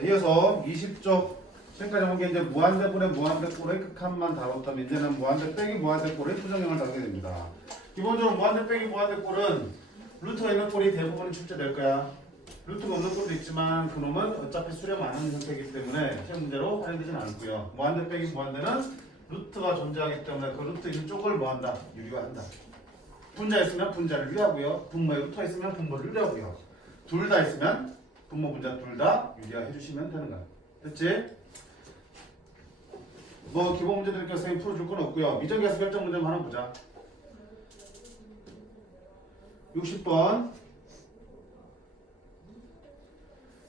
자, 이어서 20쪽 지금까지 본 게 이제 무한대분의 무한대꼴의 극한만 다뤘다면 이제는 무한대 빼기 무한대꼴의 부정형을 다루게 됩니다. 기본적으로 무한대 빼기 무한대꼴은 루트가 있는 꼴이 대부분이 출제될 거야. 루트가 없는 꼴도 있지만 그놈은 어차피 수렴 안 하는 형태이기 때문에 시험 문제로 활용되지는 않고요. 무한대 빼기 무한대는 루트가 존재하기 때문에 그 루트 있는 쪽을 뭐한다? 유리화한다. 분자 있으면 분자를 유리하고요. 분모에 루트가 있으면 분모를 유리하고요. 둘 다 있으면 분모 분자 둘 다 유리화해 주시면 되는 거야. 됐지? 뭐 기본 문제들 선생님 풀어줄 건 없고요. 미정계수 결정 문제만 하나 보자. 60번.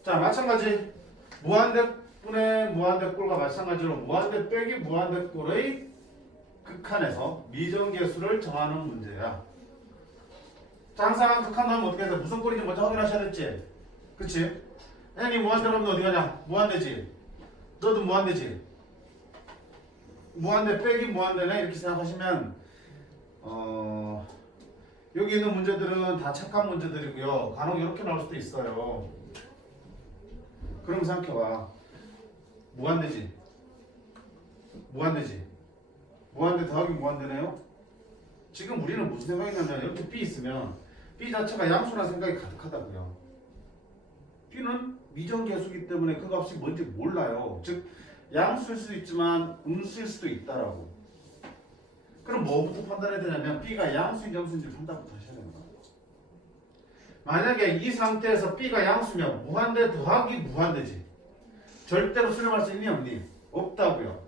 자, 마찬가지 무한대분의 무한대꼴과 마찬가지로 무한대 빼기 무한대꼴의 극한에서 미정계수를 정하는 문제야. 자, 항상 극한 나오면 어떻게 해서 무슨 꼴인지 먼저 확인하셔야 됐지? 그치? n이 무한대로 하면 어디 가냐? 무한대지. 너도 무한대지. 무한대 빼기 무한대네 이렇게 생각하시면 여기 있는 문제들은 다 착한 문제들이고요. 간혹 이렇게 나올 수도 있어요. 그럼 생각해봐. 무한대지. 무한대지. 무한대 더하기 무한대네요. 지금 우리는 무슨 생각이냐면 이렇게 B 있으면 B 자체가 양수라는 생각이 가득하다고요. B는 미정계수이기 때문에 그 값이 뭔지 몰라요. 즉 양수일 수도 있지만 음수일 수도 있다라고. 그럼 뭐부터 판단해야 되냐면 B가 양수인지 음수인지 판단부터 하셔야 되는 거예요. 만약에 이 상태에서 B가 양수면 무한대 더하기 무한대지. 절대로 수렴할 수 있니 없니? 없다고요.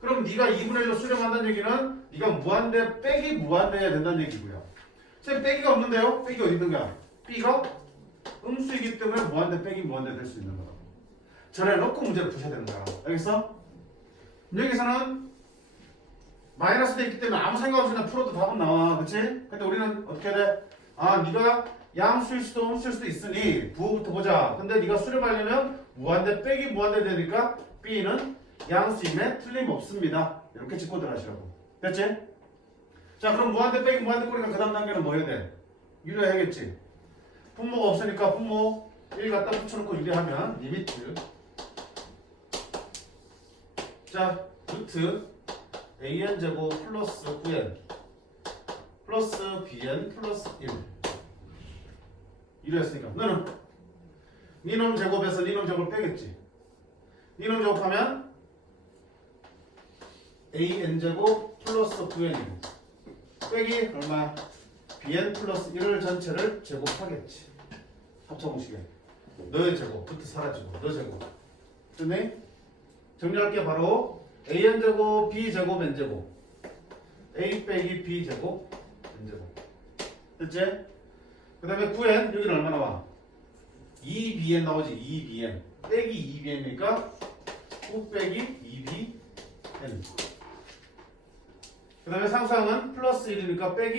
그럼 네가 2분의 1로 수렴한다는 얘기는 네가 무한대 빼기 무한대해야 된다는 얘기고요. 선생님 빼기가 없는데요? 빼기 어디 있는 거야? B가 음수이기 때문에 무한대 빼기 무한대 될 수 있는 거라고. 전해놓고 문제를 푸셔야 되는 거야. 알겠어? 여기서는 마이너스 돼 있기 때문에 아무 생각 없이 그냥 풀어도 답은 나와. 그치? 근데 우리는 어떻게 해야 돼? 아, 네가 양수일 수도 음수일 수도 있으니 부호부터 보자. 근데 네가 수렴하려면 무한대 빼기 무한대 되니까 B는 양수임에 틀림없습니다. 이렇게 짚고 들어가시라고. 됐지? 자, 그럼 무한대 빼기 무한대 꼬리가 그 다음 단계는 뭐 해야 돼? 유리해야겠지? 분모가 없으니까 분모 1 갖다 붙여놓고 유리하면 리미트. 자, 루트 an제곱 플러스 9n 플러스 bn 플러스 1 이랬으니까 너는 니놈 제곱에서 니놈 제곱 빼겠지. 니놈 제곱하면 an제곱 플러스 9n이고 빼기 얼마? bn 플러스 1을 전체를 제곱하겠지. 합쳐공식에 너의 제곱 루트 사라지고 너 제곱 됐네? 정리할게. 바로 an제곱 b제곱 n제곱 a 빼기 b제곱 n제곱 됐지? 그 다음에 9n 여기는 얼마 나와? 2bn 나오지. 2bn 빼기 2bn이니까 9 빼기 2bn. 그 다음에 상수항은 플러스 1이니까 빼기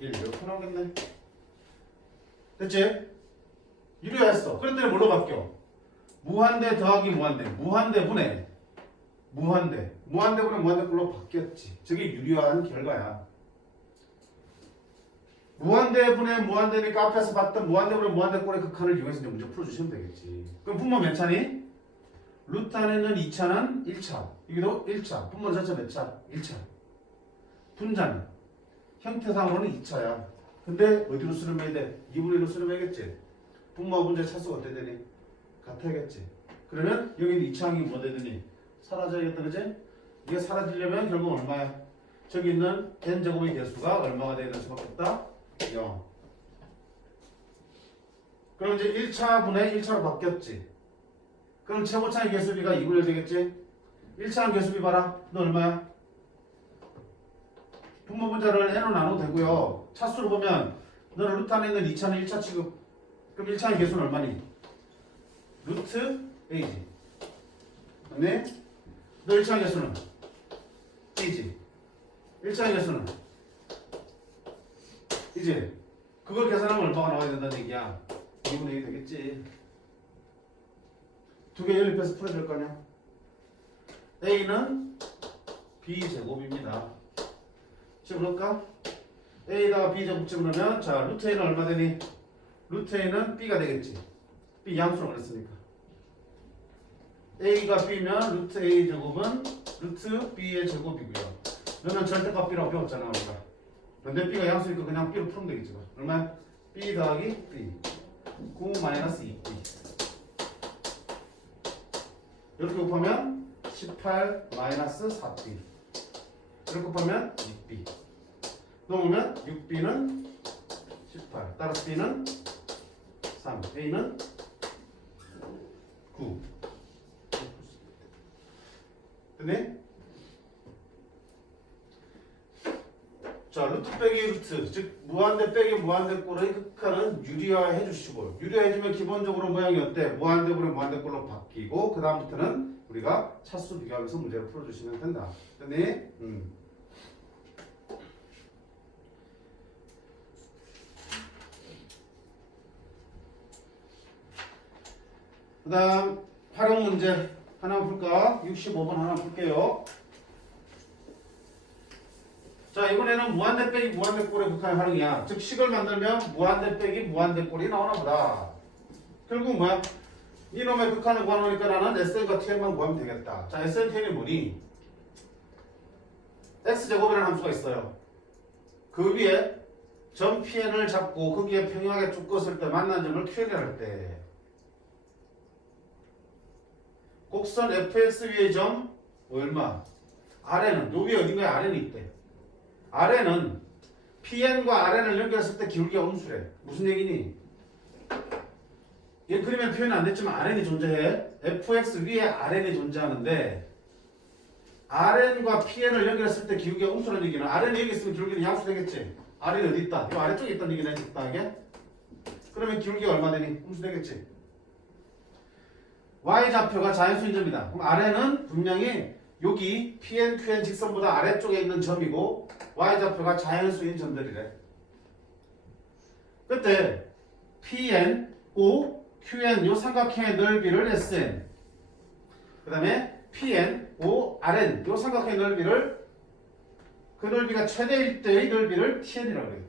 1 이렇게 나오겠네. 됐지? 유리화했어. 그런데 뭘로 바뀌어? 무한대 더하기 무한대 무한대분의 무한대분의 무한대꼴로 바뀌었지. 저게 유리화한 결과야. 무한대분의 무한대니까 앞에서 봤던 무한대분의 무한대꼴의 극한을 이용해서 이제 문제 풀어주시면 되겠지. 그럼 분모 몇 차니? 루트 안에는 2차는 1차 여기도 1차 분모 자체 몇 차? 1차. 분자는 형태상으로는 2차야. 근데 어디로 수렴해야 돼? 2분의 1로 수렴해야겠지. 분모와 분자의 차수가 어떻게 되니? 같아야겠지. 그러면 여기는 2차항이 뭐 되더니? 사라져야겠다. 그지? 이게 사라지려면 결국 얼마야? 저기 있는 n제곱의 개수가 얼마가 되야 될 수밖에 없다? 0. 그럼 이제 1차분의 1차로 바뀌었지. 그럼 최고차의 개수비가 2분의 1 되겠지? 1차항 개수비 봐라. 너 얼마야? 분모 분자를 n으로 나눠도 되고요. 차수로 보면 너는 루트 안에 있는 2차는 1차 취급. 그럼 1차의 개수는 얼마니? 루트 a지. 근데 너 1차의 개수는 a지. 1차의 개수는 이제 그걸 계산하면 얼마가 나와야 된다는 얘기야. 2분의 1이 되겠지. 두 개 연립해서 풀어야 될 거 아니야. a는 b제곱입니다. 집어넣을까? a에다가 b제곱 집어넣으면 자 루트 a는 얼마 되니? 루트 a는 b가 되겠지. b 양수로 그랬으니까. a가 b면 루트 a 제곱은 루트 b의 제곱이고요. 그러면 절대값 b라고 배웠잖아 우리가. 근데 b가 양수니까 그냥 b로 풀면 되겠지. 얼마야? b 더하기 b 9 마이너스 2b 이렇게 곱하면 18 마이너스 4b 이렇게 곱하면 2b 넣으면 6b는 18 따라서 b는 3 a는 9 됐네? 자, 루트 빼기 루트, 즉 무한대 빼기 무한대꼴의 극한은 유리화해 주시고 유리화해주면 기본적으로 모양이 어때? 무한대꼴이 무한대꼴로 바뀌고 그 다음부터는 우리가 차수 비교하면서 문제를 풀어주시면 된다. 됐니? 그 다음 활용 문제 하나 풀까? 65번 하나 풀게요. 자, 이번에는 무한대 빼기 무한대꼴의 극한의 활용이야. 즉 식을 만들면 무한대 빼기 무한대꼴이 나오나 보다. 결국 뭐야? 이놈의 극한을 구하놓으니까 나는 SN과 TN만 구하면 되겠다. 자, SN, TN이 뭐니? X제곱이라는 함수가 있어요. 그 위에 점 PN을 잡고 거기에 평행하게 쭉 껐을 때 만난 점을 QN이라 할 때 곡선 fx 위의 점 얼마? R에는 요 위에 어딘가에 Rn이 있대. Rn은 PN과 Rn을 연결했을 때 기울기가 음수래. 무슨 얘기니? 이 그림에 표현이 안 됐지만 Rn이 존재해. fx 위에 Rn이 존재하는데 Rn과 PN을 연결했을 때 기울기가 음수라는 얘기는 Rn이 여기 있으면 기울기는 양수 되겠지. Rn이 어디 있다? 이 아래쪽에 있다는 얘기네. 적당하게. 그러면 기울기가 얼마 되니? 음수 되겠지. y좌표가 자연수인 점이다. 그럼 Rn은 분명히 여기 PN, QN 직선보다 아래쪽에 있는 점이고 y좌표가 자연수인 점들이래. 그때 PN, O, QN 요 삼각형의 넓이를 SN 그 다음에 PN, O, RN 요 삼각형의 넓이를 그 넓이가 최대일 때의 넓이를 TN이라고 해요.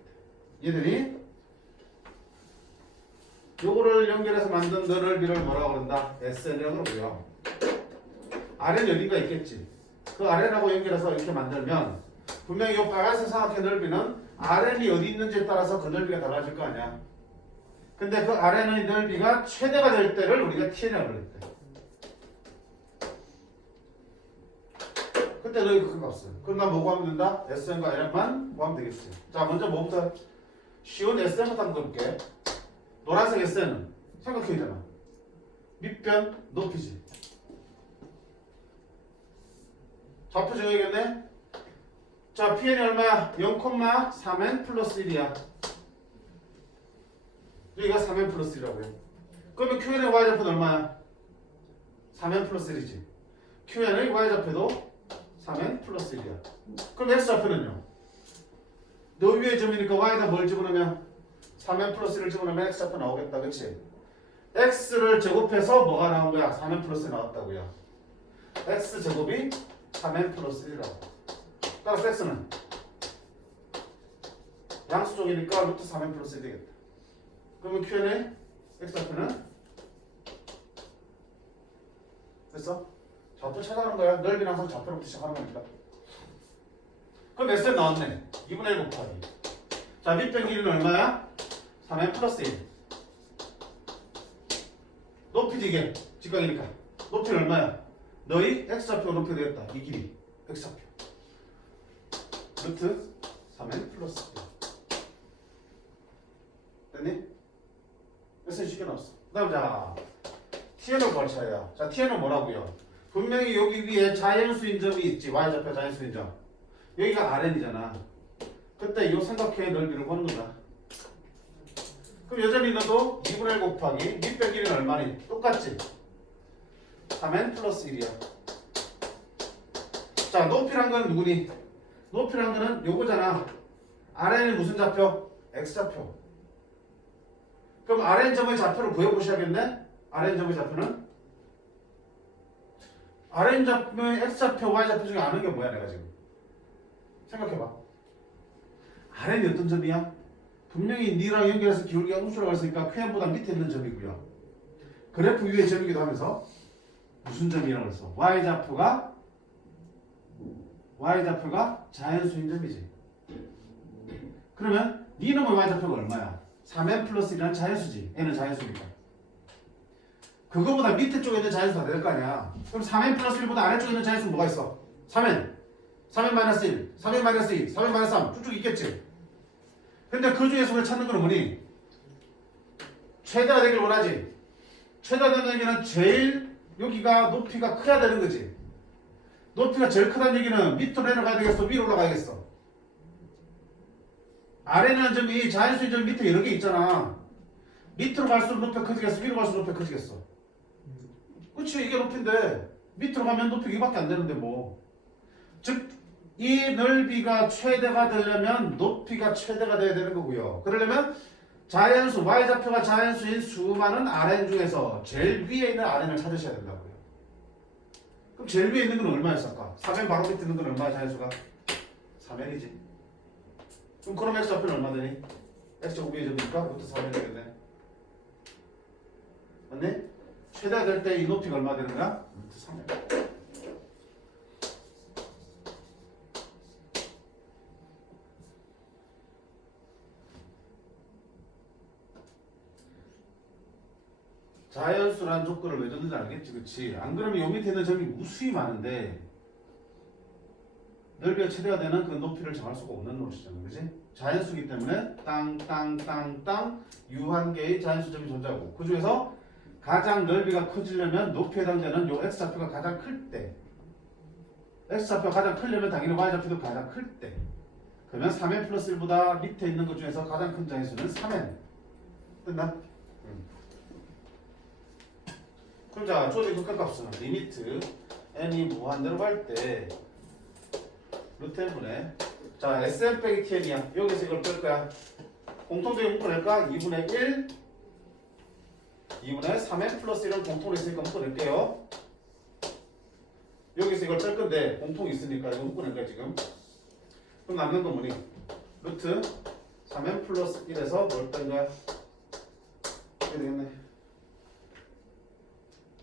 얘들이 요거를 연결해서 만든 그 넓이를 뭐라고 그런다? SN이라고 그러고요. RN이 어딘가 있겠지. 그 RN하고 연결해서 이렇게 만들면 분명히 이 빨간색 삼각형의 넓이는 RN이 어디 있는지에 따라서 그 넓이가 달라질 거 아니야. 근데 그 RN의 넓이가 최대가 될 때를 우리가 TN이라고 그랬대. 그때 넓이가 큰 값은. 그럼 난 뭐 구하면 된다? SN과 LN만 구하면 되겠지. 자, 먼저 뭐부터? 쉬운 SN부터 한번 볼게. 노란색 SN은 삼각형이잖아. 밑변 높이지. 좌표 정해야겠네. 자, PN이 얼마야? 0,3n 플러스 1이야. 여기가 3n 플러스 1이라고 해. 그러면 QN의 y좌표는 얼마야? 3n 플러스 1이지. QN의 y좌표도 3n 플러스 1이야. 그럼 x좌표는요? 너 위에 점이니까 y에다 뭘 집어넣으면 3n 플러스 1을 집어넣으면 x좌표 나오겠다. 그치? x를 제곱해서 뭐가 나온 거야? 3n 플러스 1 나왔다고요. x제곱이 3n 플러스 1이라고. 따라서 x는 양수 쪽이니까 루트 3n 플러스 1이 되겠다. 그러면 QN의 x좌표는 됐어? 좌표 찾아가는 거야. 넓이는 항상 좌표로부터 시작하는 거니까. 그럼 SN 나왔네. 2분의 1 곱하기. 자, 밑변 길이는 얼마야? 3n 플러스 1. 높이지 이게. 직각이니까. 높이는 얼마야? 너희 x좌표 높이 되겠다. 이 길이. x좌표. 루트 3n 플러스 1. 됐니? SN 쉽게 나왔어. 그 다음 자 TN을 구할 차례야. 자, TN은 뭐라고요? 분명히 여기 위에 자연수인 점이 있지. y좌표 자연수인 점. 여기가 RN이잖아. 그때 이 삼각형의 넓이를 구하는 거다. 그럼 여전히 너도 2분의 1 곱하기 밑변 길이는 얼마니? 똑같지? 3n 플러스 1이야. 자, 높이란 건 누구니? 높이란 거는 요거잖아. RN이 무슨 좌표? x좌표. 그럼 RN점의 좌표를 구해보셔야겠네? RN점의 좌표는? RN점의 x좌표, y좌표 중에 아는 게 뭐야 내가 지금? 생각해봐. RN이 어떤 점이야? 분명히 니랑 연결해서 기울기가 음수라고 했으니까 QN보다 밑에 있는 점이고요. 그래프 위에 점이기도 하면서 무슨 점이라고 그랬어? y좌표가 자연수인 점이지. 그러면 니놈의 y좌표가 얼마야? 3n 플러스 1이란 자연수지. n은 자연수니까. 그거보다 밑에 쪽에 있는 자연수가 될 거 아니야. 그럼 3n 플러스 1보다 아래쪽에 있는 자연수는 뭐가 있어? 3n, 3n 마이너스 1, 3n 마이너스 2, 3n 마이너스 3 쭉쭉 있겠지. 근데 그 중에서 우리가 찾는 건 뭐니? 최대가 되길 원하지. 최대가 되는 얘기는 제일 여기가 높이가 커야 되는 거지. 높이가 제일 크다는 얘기는 밑으로 내려가야 되겠어? 위로 올라가야겠어? 아래는 점이 자연수인 점 밑에 여러 개 있잖아. 밑으로 갈수록 높이가 커지겠어? 위로 갈수록 높이가 커지겠어? 그치, 이게 높이인데 밑으로 가면 높이가 이밖에 안 되는데 뭐. 즉, 이 넓이가 최대가 되려면 높이가 최대가 돼야 되는 거고요. 그러려면 자연수, y좌표가 자연수인 수많은 Rn 중에서 제일 위에 있는 Rn을 찾으셔야 된다고요. 그럼 제일 위에 있는 건 얼마였을까? 3n 바로 밑에 있는 건 얼마야, 자연수가? 3n이지. 그럼 x좌표는 얼마 되니? x제곱이 점이니까 루트 3n 되겠네. 맞네? 최대가 될 때 이 높이가 얼마 되는 거야? 루트 3n. 자연수란 조건을 왜 줬는지 알겠지, 그치? 안 그러면 요 밑에 있는 점이 무수히 많은데 넓이가 최대가 되는 그 높이를 정할 수가 없는 노릇이잖아, 그치? 자연수기 때문에 땅 유한 개의 자연수점이 존재하고 그 중에서 가장 넓이가 커지려면 높이에 해당되는 요 x좌표가 가장 클 때, x좌표가 가장 크려면 당연히 y좌표도 가장 클 때, 그러면 3n 플러스 1보다 밑에 있는 것 중에서 가장 큰 자연수는 3n. 됐나? 그럼 자, 주어진 극한값은 리미트 n이 무한대로 갈 때 루트 n분의 자 sn 빼기 tn이야. 여기서 이걸 뺄 거야. 공통적인 묶어낼까? 2분의 1 2분의 3n 플러스 1은 공통으로 있으니까 묶어낼게요. 여기서 이걸 뺄 건데 공통이 있으니까 이거 묶어낼 거야 지금. 그럼 남는 건 뭐니? 루트 3n 플러스 1에서 뭘 뺀 거야? 이렇게 되겠네.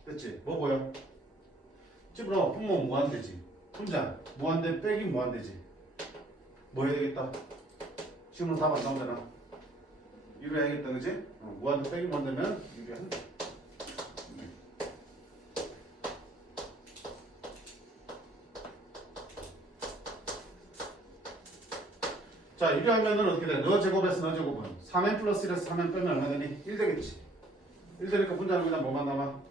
됐지? 뭐 보여? 집으로 분모 무한대지. 분자 무한대 빼기 무한대지. 뭐 해야 되겠다? 지금은 답 안 나오잖아. 유리해야겠다, 그지? 무한대 빼기 무한대면 유리한다. 자, 유리하면은 어떻게 돼? 너 제곱에서 너 제곱은 3n 플러스 1에서 3n 빼면 얼마 되니? 1 되겠지. 1 되니까 분자는 그냥 뭐만 남아?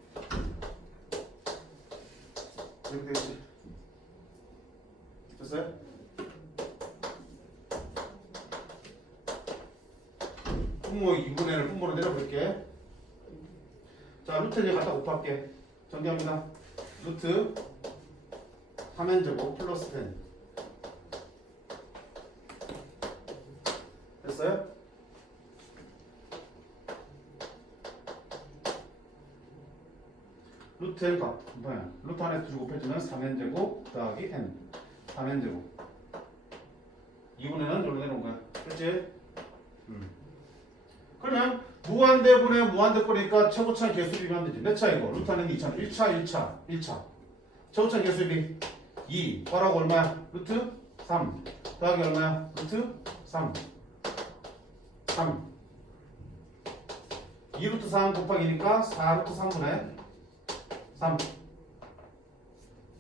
이렇게 되겠지. 됐어요? 분모 2분의 1을 분모로 내려볼게. 자, 루트 이제 갖다 곱할게. 정리합니다. 루트 3n제곱 플러스 10. 됐어요? 루트 n값 뭐야? 루트 안에 2주 곱해주면 3n제곱 더하기 n 3n제곱 2분의 는 여기로 내려온 거야. 그렇지? 그러면 무한대분의 무한대꼴이니까 최고차 개수비 하면 되지. 몇 차이고? 루트 안에 2차 1차 최고차 개수비 2 뭐라고 얼마야? 루트 3 더하기 얼마야? 루트 3 2루트 3 곱하기니까 4루트 3분의 3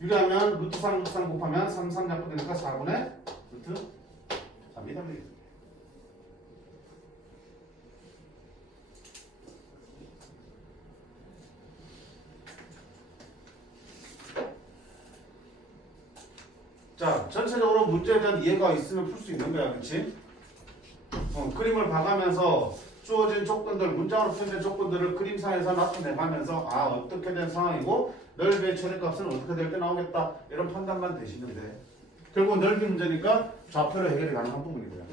유리하면 루트 3 루트 3 곱하면 3 잡고 되니까 4분의 루트 3이 됩니다. 자, 전체적으로 문제에 대한 이해가 있으면 풀 수 있는 거야, 그렇지? 그림을 봐가면서 주어진 조건들, 문장으로 표현된 조건들을 그림상에서 나타내가면서 아, 어떻게 된 상황이고 넓이의 최대값은 어떻게 될 때 나오겠다 이런 판단만 되시면 돼. 결국 넓이 문제니까 좌표로 해결이 가능한 부분이고요.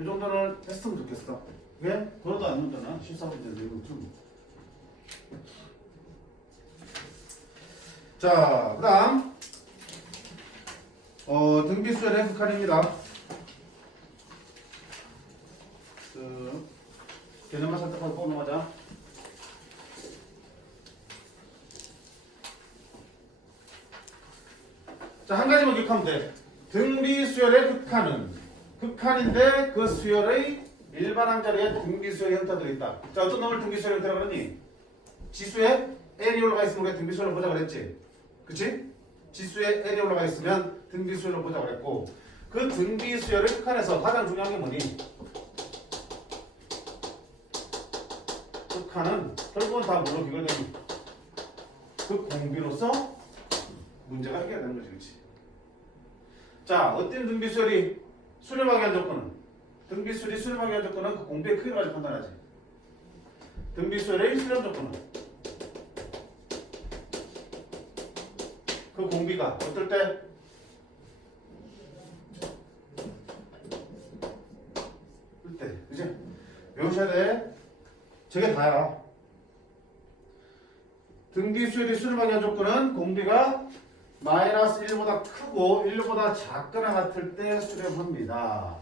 이 정도는 했으면 좋겠어. 왜? 그러도 안 문제나 14문제인데 이거 좀. 자, 그 다음 등비수열 램프칸입니다. 개념만 선택하고 넘어가자. 자, 한 가지만 기억하면 돼. 등비 수열의 극한인데 그 수열의 일반 항자리에 등비 수열의 형태들이 있다. 자, 어떤 놈을 등비 수열의 형태라고 그러니? 지수에 L이 올라가 있으면 우리가 등비 수열을 보자 그랬지? 그치? 지수에 L이 올라가 있으면 등비 수열을 보자 그랬고, 그 등비 수열의 극한에서 가장 중요한 게 뭐니? 극한은 결국은 다 뭘로 비교되니? 그 공비로서 문제가 해결되는 거지, 그렇지? 자, 어떤 등비수열이 수렴하게 한 조건은? 등비수열이 수렴하게 한 조건은 그 공비의 크기를 가지고 판단하지. 등비수열의 수렴 조건은 그 공비가 어떨 때? 그치? 외우셔야 돼. 저게 다야. 등비수열이 수렴하게 한 조건은 공비가 마이너스 1보다 크고 1보다 작거나 같을 때 수렴합니다.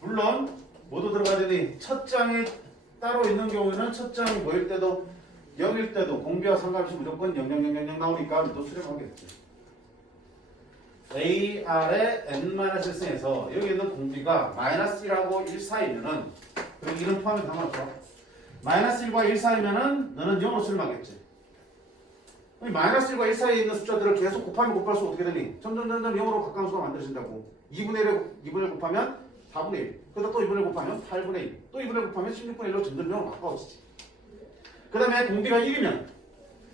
물론 모두 들어가야 되니 첫 장이 따로 있는 경우에는 첫 장이 뭐일 때도 0일 때도 공비와 상관없이 무조건 00000 나오니까 또 수렴하겠지. AR의 n-1승에서 여기 있는 공비가 마이너스 1하고 1 사이면은 여기 이런 포함이 상관없어. 마이너스 1과 1 사이면은 너는 0으로 수렴하겠지. 마이너스 1과 1 사이에 있는 숫자들을 계속 곱하면 곱할수록 어떻게 되니? 점점 0으로 가까운 수가 만들어진다고. 2분의 1을 곱하면 4분의 1. 그러다 또 2분의 1 곱하면 8분의 1. 또 2분의 1 곱하면 16분의 1로 점점 0으로 가까워지지. 그 다음에 공비가 1이면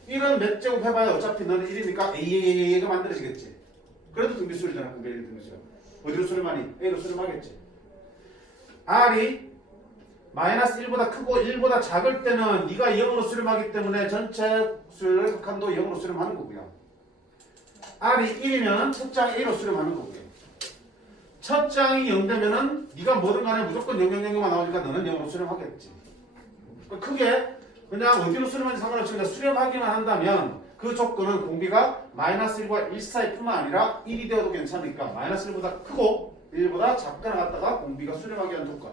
1은 몇 제곱 해봐야 어차피 너는 1이니까 A가 만들어지겠지. 그래도 등비수열이잖아. 공비 1 등비수열. 어디로 수렴하니? A로 수렴하겠지. R이 마이너스 1보다 크고 1보다 작을 때는 네가 0으로 수렴하기 때문에 전체 수열의 극한도 0으로 수렴하는 거고요. R이 1이면 첫 장 A로 수렴하는 거고요. 첫 장이 0 되면은 네가 뭐든 간에 무조건 000만 나오니까 너는 0으로 수렴하겠지. 크게 그냥 어디로 수렴하는지 상관없이 그냥 수렴하기만 한다면 그 조건은 공비가 마이너스 1과 1 사이뿐만 아니라 1이 되어도 괜찮으니까 마이너스 1보다 크고 1보다 작거나 같다가 공비가 수렴하게 한 조건.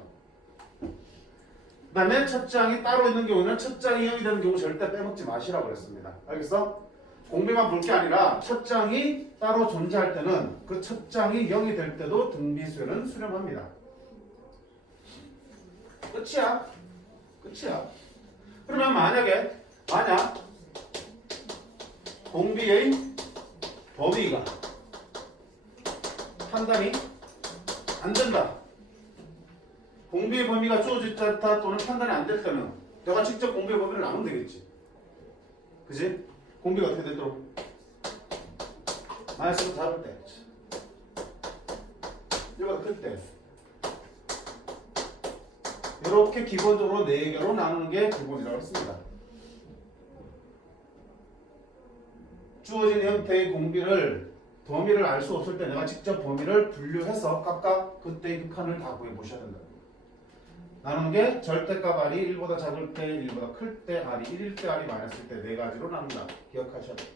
그 다음에 첫 장이 따로 있는 경우는 첫 장이 0이 되는 경우 절대 빼먹지 마시라고 그랬습니다. 알겠어? 공비만 볼 게 아니라 첫 장이 따로 존재할 때는 그 첫 장이 0이 될 때도 등비수열은 수렴합니다. 끝이야. 그러면 만약 공비의 범위가 판단이 안 된다. 공비의 범위가 주어지지 않다 또는 판단이 안 될 때는 내가 직접 공비의 범위를 나누면 되겠지. 그지? 공비가 어떻게 되도록? 마이너스로 잡을 때. 이거가 클 때. 이렇게 기본적으로 4개로 나누는 게 기본이라고 했습니다. 주어진 형태의 공비를 범위를 알 수 없을 때 내가 직접 범위를 분류해서 각각 그때의 극한을 다 구해보셔야 된다. 나누는 게 절대값 R이 1보다 작을 때, 1보다 클 때, R이 1일 때, R이 마이너스일 때 4가지로 나눈다. 기억하셔야 돼요.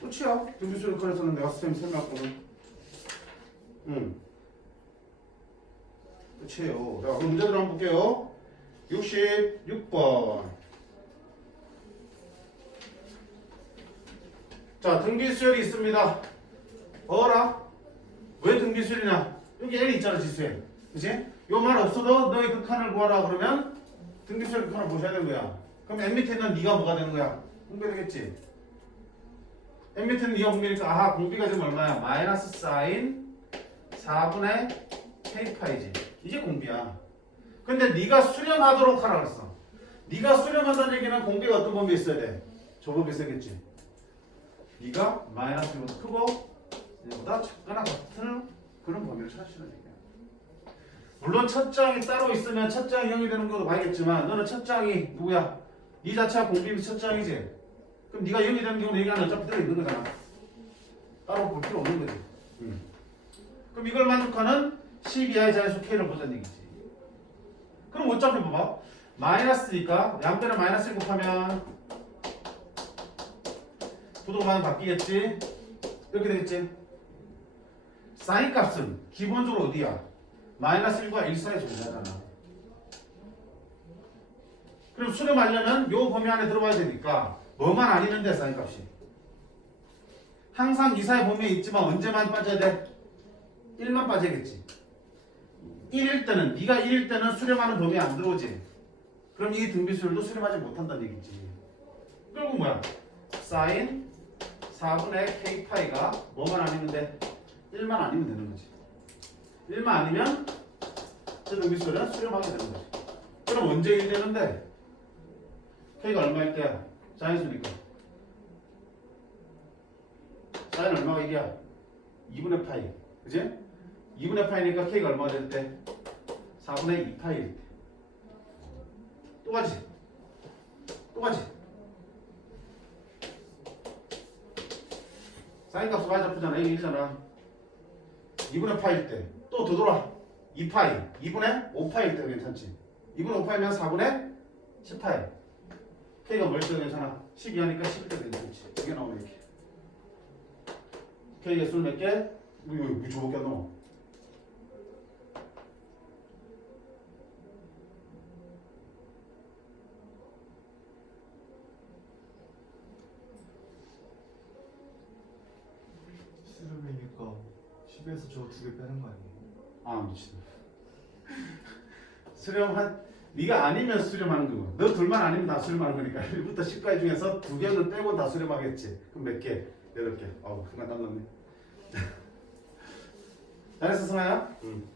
끝이야. 등비수열 그래서는 내가 선생님 설명했거든. 끝이에요. 자, 그럼 문제들 한번 볼게요. 66번. 자, 등비수열이 있습니다. 어라? 왜 등비수열이냐? 여기 L이 있잖아, 지수에. 그치? 요 말 없어도 너의 극한을 구하라 그러면 등비수열 극한을 보셔야 되는 거야. 그럼 M 밑에 있는 네가 뭐가 되는 거야? 공배되겠지? M 밑에는 네가 공비니까 아하, 공비가 지금 얼마야? 마이너스 사인 4분의 K파이지. 이게 공비야. 근데 네가 수렴하도록 하라 그랬어. 네가 수렴한다는 얘기는 공비가 어떤 범위에 있어야 돼? 저 범위에 있어야겠지. 네가 마이너스 1보다 크고 1보다 작거나 같은 그런 범위를 찾으시는 얘기야. 물론 첫 장이 따로 있으면 첫 장이 0이 되는 것도 봐야겠지만 너는 첫 장이 누구야? 이 자체가 공비면 첫 장이지. 그럼 네가 0이 되는 경우는 얘기하는 어차피 들어있는 거잖아. 따로 볼 필요 없는 거지. 그럼 이걸 만족하는 10 이하의 자연수 K를 보자는 얘기지. 그럼 어차피 봐봐. 마이너스니까 양변에 마이너스 1 곱하면 부동산 바뀌겠지? 이렇게 되겠지? 사인 값은 기본적으로 어디야? 마이너스 1과 1 사이에 존재하잖아. 그럼 수렴하려면 요 범위 안에 들어와야 되니까 뭐만 아니는데 사인 값이 항상 이사의 범위에 있지만 언제만 빠져야 돼? 1만 빠져야겠지. 1일 때는 네가 1일 때는 수렴하는 범위에 안 들어오지. 그럼 이 등비수열도 수렴하지 못한다는 얘기지. 결국 뭐야? 사인 4분의 k파이가 뭐만 아니는데 1만 아니면 되는 거지. 1만 아니면 저 등비수열은 수렴하게 되는 거지. 그럼 언제 1 되는데? k가 얼마일 때야? 사인수니까. 사인 얼마가 1이야? 2분의 파이. 그지? 2분의 파이니까 k가 얼마가 될 때? 4분의 2파이일 때. 또 가지. 또 가지. 사인 값이 많이 잡히잖아. 1이잖아. 2분의 파일 때. 또 되돌아. 2파이. 2분의 5파일 때 괜찮지. 2분의 5파이면 4분의 10파이. k가 뭘 때도 괜찮아. 12 하니까 11 때도 괜찮지. 이게 나오네 이렇게. k의 수 몇 개? 왜 저밖에 안 나와? 수렴이니까 10에서 저 2개 빼는 거 아니에요? 아 미친. 수렴한 네가 아니면 수렴하는 거고 너 둘만 아니면 다 수렴하는 거니까 1부터 10까지 중에서 2개는 빼고 다 수렴하겠지. 그럼 몇 개? 8개. 아우 순간 땀 났네. 잘했어 승아야? 응.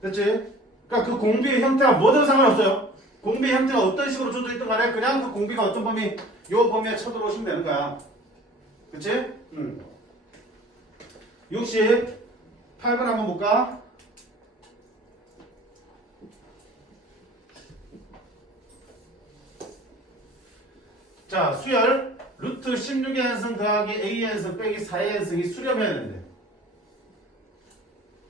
됐지? 그러니까 그 공비의 형태가 뭐든 상관없어요. 공비의 형태가 어떤 식으로 조절했든 간에 그냥 그 공비가 어떤 범위 요 범위에 쳐들어오시면 되는 거야. 그치? 응. 68번 한번 볼까? 자, 수열 루트 16의 현성 더하기 a의 현성 빼기 4의 현성이 수렴해야 된대.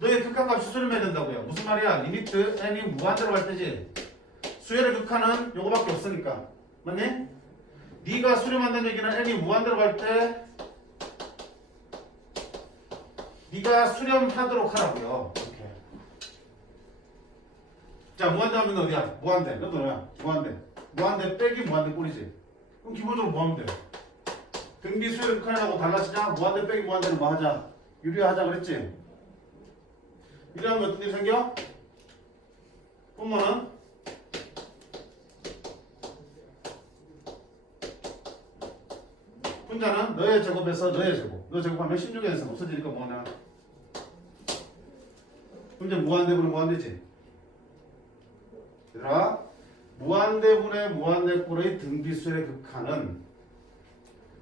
너의 극한값이 수렴해야 된다고요. 무슨 말이야? 리미트 n이 무한대로 갈 때지. 수열의 극한은 요거밖에 없으니까. 맞니? 네가 수렴한다는 얘기는 n이 무한대로 갈 때 네가 수렴하도록 하라고요. 이렇게. 자, 무한대 하면 어디야? 무한대. 너도 뭐야? 무한대. 무한대 빼기 무한대 꼴이지. 그럼 기본적으로 뭐 하면 돼? 등비 수열 극한하고 달라지냐? 무한대 빼기 무한대는 뭐 하자? 유리하자 그랬지? 유리하면 어떤 일이 생겨? 분모는 분자는 너의 제곱에서 너의 제곱. 너 제곱하면 16의 현성 없어지니까 뭐하냐? 분자 무한대분은 무한대지? 얘들아, 무한대분의 무한대꼴의 등비수열의 극한은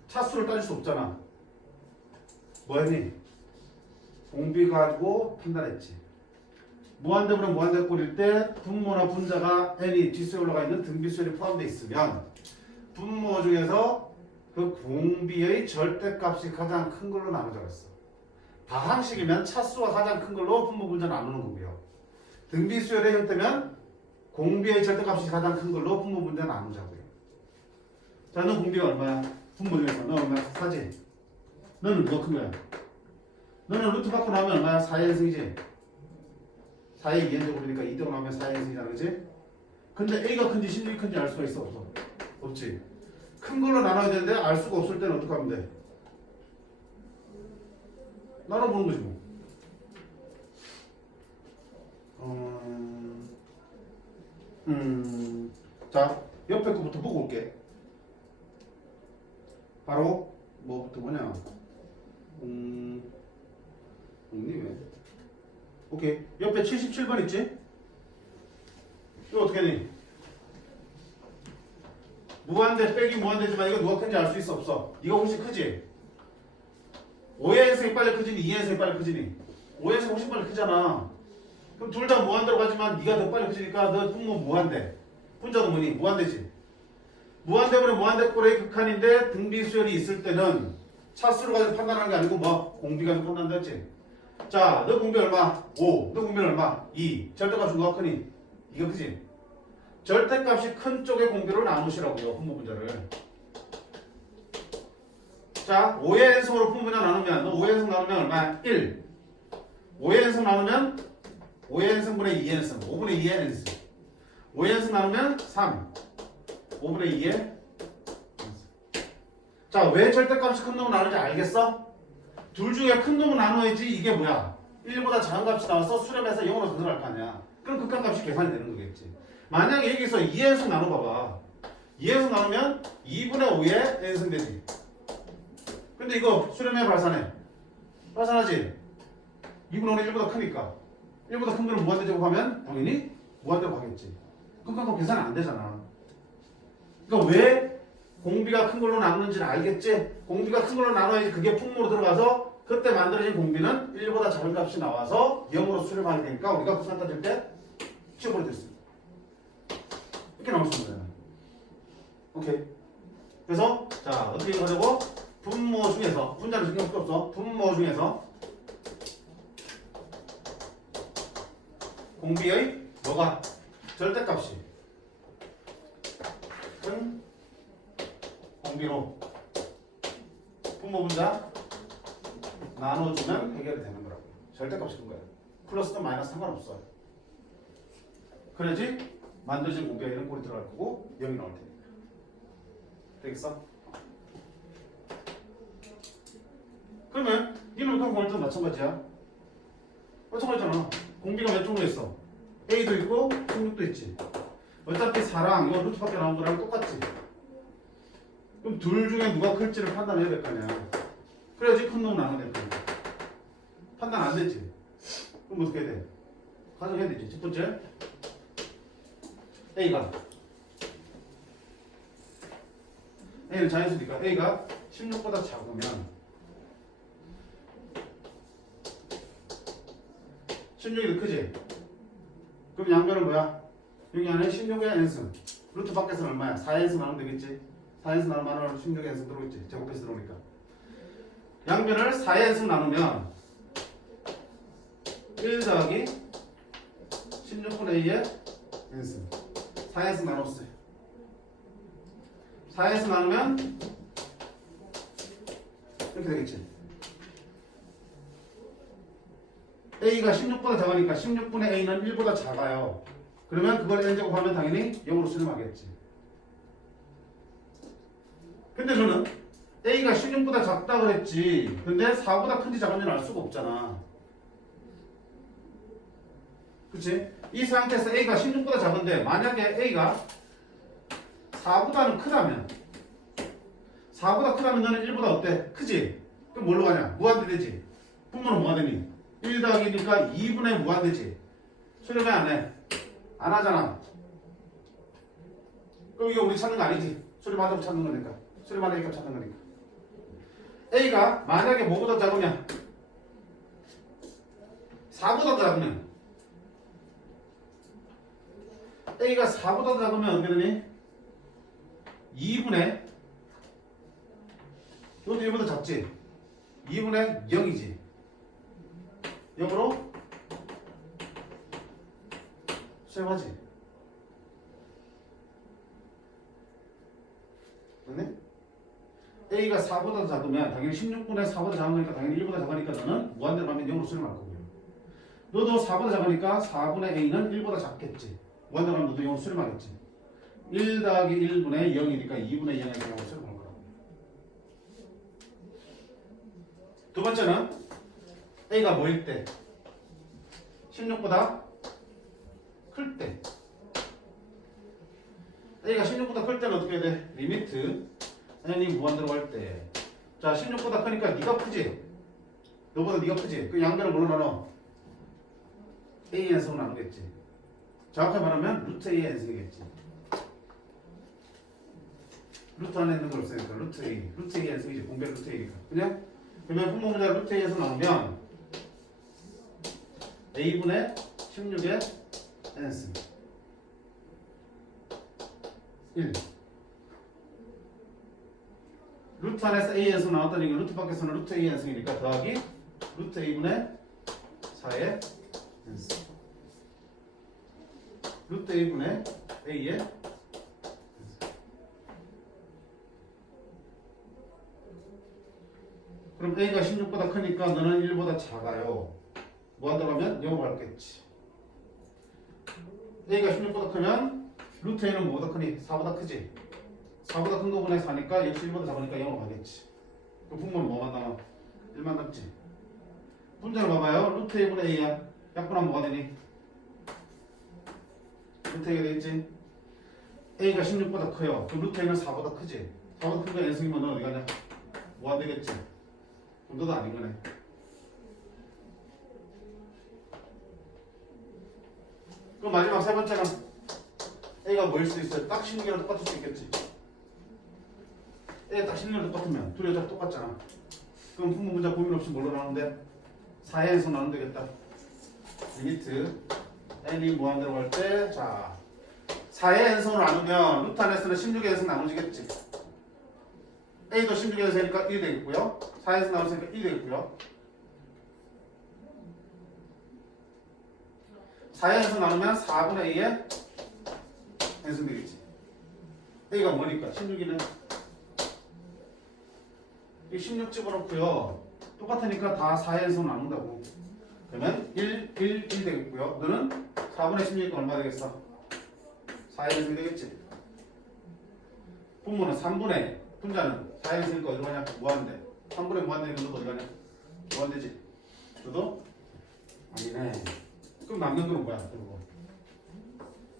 차수를 따질 수 없잖아. 뭐 했니? 공비 가지고 판단했지. 무한대분의 무한대꼴일 때 분모나 분자가 n이 뒷수에 올라가 있는 등비수열이 포함되어 있으면 분모 중에서 그 공비의 절대값이 가장 큰 걸로 나누자고 했어. 다항식이면 차수가 가장 큰 걸로 분모 분자 나누는 거고요. 등비수열의 형태면 공비의 절대값이 가장 큰 걸로 분모 분자 나누자고요. 자, 너 공비가 얼마야? 분모 중에서 너 얼마야? 4지? 너는 뭐가 큰 거야? 너는 루트 받고 나면 얼마야? 4의 현승이지? 4의 2의 제곱이니까 2대로 나오면 4의 현승이잖아, 그치? 근데 A가 큰지 16이 큰지 알 수가 있어? 없어? 없지? 큰 걸로 나눠야 되는데 알 수가 없을 때는 어떻게 하면 돼? 나눠보는 거지 뭐. 자, 옆에 거부터 보고 올게. 바로 뭐부터 뭐냐? 없니 왜? 오케이. 옆에 77번 있지? 이거 어떻게 하니? 무한대 빼기 무한대지만 이거 누가 큰지 알 수 있어 없어? 이거 훨씬 크지? 5의 현승이 빨리 크지니 2의 현승이 빨리 크지니? 5의 현승이 훨씬 빨리 크잖아. 그럼 둘 다 무한대로 가지만 네가 더 빨리 크지니까 너 분모 무한대. 분자도 뭐니? 무한대지. 무한대분의 무한대꼴의 극한인데 등비수열이 있을 때는 차수를 가지고 판단하는 게 아니고 뭐? 공비 가지고 판단한다 했지? 자, 너 공비 얼마? 5. 너 공비는 얼마? 2. 절대값이 누가 크니? 이거 크지? 절대값이 큰 쪽의 공비를 나누시라고요. 분모분자를. 자, 5의 연속으로 분모분자 나누면 너 5의 연속 나누면 얼마야? 1. 5의 연속 나누면 5의 연승분의 2의 연승 5분의 2의 연승 5의 연승 나누면 3 5분의 2의 연승. 자, 왜 절대값이 큰 놈을 나누는지 알겠어? 둘 중에 큰 놈을 나눠야지 이게 뭐야? 1보다 작은 값이 나와서 수렴해서 0으로 더 들어갈 거 아니야. 그럼 극한값이 계산이 되는 거겠지. 만약에 여기서 2의 연승 나눠봐봐. 2의 연승 나누면 2분의 5의 연승 되지. 근데 이거 수렴해 발산해. 발산하지? 2분의 5는 1보다 크니까 1보다 큰 거는 무한대제곱 하면 당연히 무한대로 가겠지. 극한값 계산이 안 되잖아. 그러니까 왜 공비가 큰 걸로 나누는지는 알겠지? 공비가 큰 걸로 나눠야지 그게 풍모로 들어가서 그때 만들어진 공비는 1보다 작은 값이 나와서 0으로 수렴하게 되니까 우리가 부산 따질 때 치워버려 됐습니다. 이렇게 나올 수 있는 거예요. 오케이. 그래서 자 어떻게 하려고? 분모 중에서 분자는 신경 쓸 거 없어. 분모 중에서 공비의 뭐가? 절대값이 큰 공비로 분모분자 나눠주면 해결이 되는 거라고. 절대값이 큰 거야. 플러스든 마이너스 상관없어요. 그래야지 만들어진 공비가 이런 꼴이 들어갈 거고 0이 나올 테니까. 되겠어? 그러면 이놈의 공비도 마찬가지야. 마찬가지잖아. 공비가 몇 종류 있어? A도 있고 16도 있지. 어차피 4랑 이거 루트 밖에 나온 거랑 똑같지. 그럼 둘 중에 누가 클지를 판단해야 될 거 아니야. 그래야지 큰 놈 나눠야 될 거 아니야. 판단 안 되지. 그럼 어떻게 해야 돼? 가정해야 되지. 첫 번째 A가 A는 자연수니까 A가 16보다 작으면 16이 더 크지? 그럼 양변은 뭐야? 여기 안에 16의 n승 루트 밖에서는 얼마야? 4n승 나누면 되겠지? 4n승 나누면 16의 n승 들어오겠지? 제곱해서 들어오니까 양변을 4n승 나누면 1 더하기 16분의 2의 n승 4n승 나눴어요. 4n승 나누면 이렇게 되겠지? A가 16보다 작으니까 16분의 A는 1보다 작아요. 그러면 그걸 n제곱하면 당연히 0으로 수렴하겠지. 근데 너는 A가 16보다 작다 그랬지. 근데 4보다 큰지 작은지는 알 수가 없잖아. 그치? 이 상태에서 A가 16보다 작은데 만약에 A가 4보다는 크다면 4보다 크다면 너는 1보다 어때? 크지? 그럼 뭘로 가냐? 무한대 되지? 분모는 뭐가 되니? 1 더하기니까 2분의 무한대지. 수렴해 안 해? 안 하잖아. 그럼 이거 우리 찾는 거 아니지? 수렴하자고 찾는 거니까. 수렴하니까 찾는 거니까. A가 만약에 뭐보다 작으면 4보다 작으면 A가 4보다 작으면 어떻게 되니? 2분의 이것도 1보다 작지? 2분의 0이지. 0으로 수렴하지. 맞네? A가 4보다 작으면 당연히 16분의 4보다 작은 거니까 당연히 1보다 작으니까 너는 무한대로 가면 0으로 수렴할 거고요. 너도 4보다 작으니까 4분의 A는 1보다 작겠지. 무한대로 가면 너도 0으로 수렴하겠지. 1 더하기 1분의 0이니까 2분의 0에서 0으로 수렴할 거라고. 두 번째는 A가 뭐일 때? 16보다 클 때. A가 16보다 클 때는 어떻게 해야 돼? 리미트 n이 무한대로 갈 때. 자, 16보다 크니까 네가 크지? 너보다 네가 크지? 그 양변을 뭘로 나눠? A의 n승으로 나누겠지. 정확하게 말하면 루트 A의 n승이겠지. 루트 안에 있는 걸 없으니까 루트 A. 루트 A의 n승이지. 공배 루트 A니까. 그냥? 그러면 분모분자 루트 A에서 나오면 A분의 16의 n승 1. 루트 안에서 A의 n승 나왔다는 얘기는 루트 밖에서는 루트 A의 n승이니까 더하기 루트 A분의 4의 n승 루트 A분의 A의 그럼 A가 16보다 크니까 너는 1보다 작아요. 무한대로 하면 0으로 갈겠지. A가 16보다 크면 루트 A는 뭐보다 크니? 4보다 크지? 4보다 큰 거분에 4니까 역시 1보다 작으니까 0으로 가겠지. 그럼 분모는 뭐만 남아? 1만 남지. 분자를 봐봐요. 루트 A분의 A야. 약분하면 뭐가 되니? 루트 A가 되겠지? A가 16보다 커요. 그럼 루트 A는 4보다 크지? 4보다 큰 거 N승이면 너 어디 가냐? 뭐 안 되겠지? 그럼 너도 아닌 거네. 그럼 마지막 세 번째는 A가 뭐일 수 있어요? 딱 16이랑 똑같을 수 있겠지? A가 딱 16이랑 똑같으면 둘이 어차피 똑같잖아. 그럼 분모 분자 고민 없이 뭘로 나누는데? 4에서 나누면 되겠다. 리미트 n이 무한대로 갈 때, 자 4의 n승으로 나누면 루트 안에서는 16의 n승 나누지겠지. a도 16의 n승이니까 1이 되겠고요. 4의 n승 나누니까 1이 되겠고요. 4의 n승 나누면 4분의 2의 n승 되겠지. a가 뭐니까 16이네. 이 16 집어넣고요. 똑같으니까 다 4의 n승 나눈다고. 그러면 1 되겠고요. 너는 4분의 16이니까 얼마 되겠어? 4의 n승이 되겠지. 분모는 3분의 분자는 4의 n승이니까 어디 가냐? 무한대. 3분의 무한대니까 너도 어디 가냐? 무한대지. 저도? 아니네. 그럼 남는 거는 뭐야? 이거.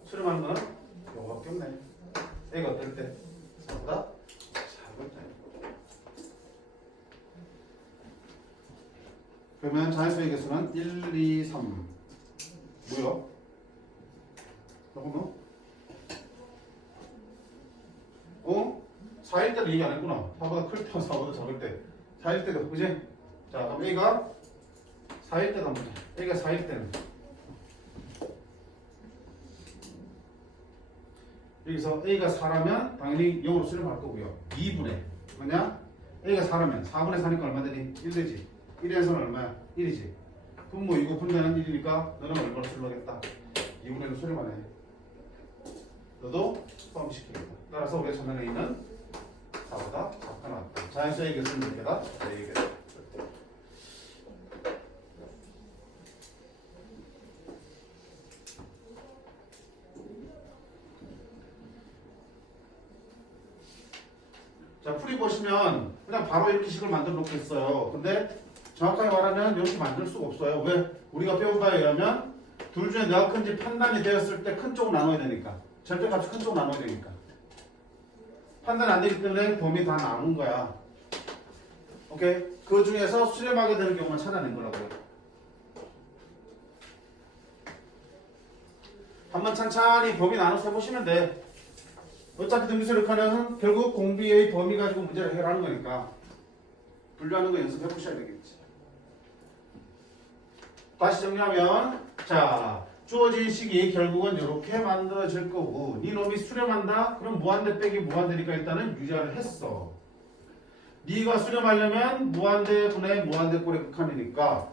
수렴하는 거는 요거밖에 없네. A가 어떨 때? 4보다 작을 때. 그러면 자연수의 개수는 1, 2, 3 뭐야? 잠깐만. 4일 때는 얘기 안 했구나. 4보다 클 때, 4보다 작을 때. 4일 때도 그지? 자, 그럼 A가 4일 때다 보자. A가 4일 때는 여기서 A가 4라면 당연히 0으로 수렴할 거고요. 2분의 뭐냐? A가 4라면 4분의 4니까 얼마 되니? 1 되지. 1에서는 얼마야? 1이지. 분모 이거 분자는 1이니까 너는 얼마로 수렴하겠다? 2분의 1로 수렴하네. 너도 포함시키겠다. 따라서 우리가 찾는 A는 4보다 작다 나왔다. 자연수의 개수는 몇 개다? 네 개다. 자, 풀이 보시면 그냥 바로 이렇게 식을 만들어 놓겠어요. 근데 정확하게 말하면 이렇게 만들 수가 없어요. 왜? 우리가 배운 바에 의하면 둘 중에 내가 큰지 판단이 되었을 때 큰 쪽을 나눠야 되니까. 절대값이 큰 쪽을 나눠야 되니까. 판단 안 되기 때문에 범위 다 나눈 거야. 오케이? 그 중에서 수렴하게 되는 경우만 찾아낸 거라고요. 한번 찬찬히 범위 나눠서 해보시면 돼. 어차피 등비수력하는 결국 공비의 범위 가지고 문제를 해결하는 거니까 분류하는 거 연습해 보셔야 되겠지. 다시 정리하면 자 주어진 식이 결국은 이렇게 만들어질 거고 네 놈이 수렴한다? 그럼 무한대 빼기 무한대니까 일단은 유지를 했어. 네가 수렴하려면 무한대 분의 무한대 꼴의 극한이니까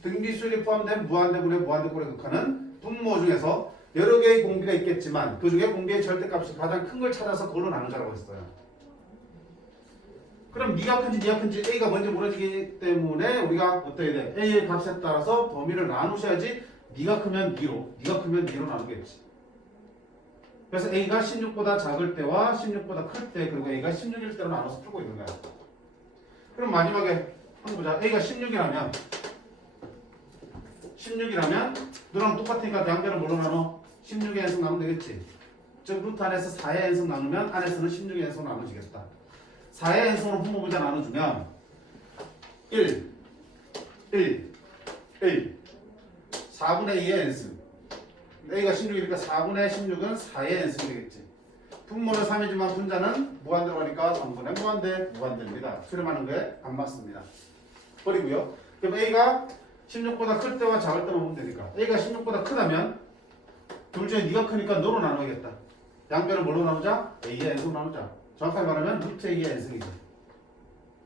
등비수열이 포함된 무한대 분의 무한대 꼴의 극한은 분모 중에서 여러 개의 공비가 있겠지만 그 중에 공비의 절대값이 가장 큰 걸 찾아서 그걸로 나누자라고 했어요. 그럼 네가 큰지 네가 큰지 A가 먼저 모르기 때문에 우리가 어떻게 돼? A의 값에 따라서 범위를 나누셔야지 네가 크면 B로, 네가 크면 B로 나누겠지. 그래서 A가 16보다 작을 때와 16보다 클 때 그리고 A가 16일 때로 나눠서 풀고 있는 거야. 그럼 마지막에 한번 보자. A가 16이라면 너랑 똑같으니까 양변을 뭘로 나눠? 16의 n승 나누면 되겠지. 즉 루트 안에서 4의 n승 나누면 안에서는 16의 n승 나눠지겠다. 4의 n승으로 분모 분자 나눠주면 1 4분의 2의 n승 A가 16이니까 4분의 16은 4의 n승이 되겠지. 분모는 3이지만 분자는 무한대로 하니까 3분의 무한대입니다. 수렴하는 거에 안 맞습니다. 버리고요. 그럼 A가 16보다 클 때와 작을 때만 보면 되니까 A가 16보다 크다면 둘 중에 네가 크니까 너로 나눠야겠다. 양변을 뭘로 나누자? A의 n승으로 나누자. 정확하게 말하면 루트 A의 n승이지.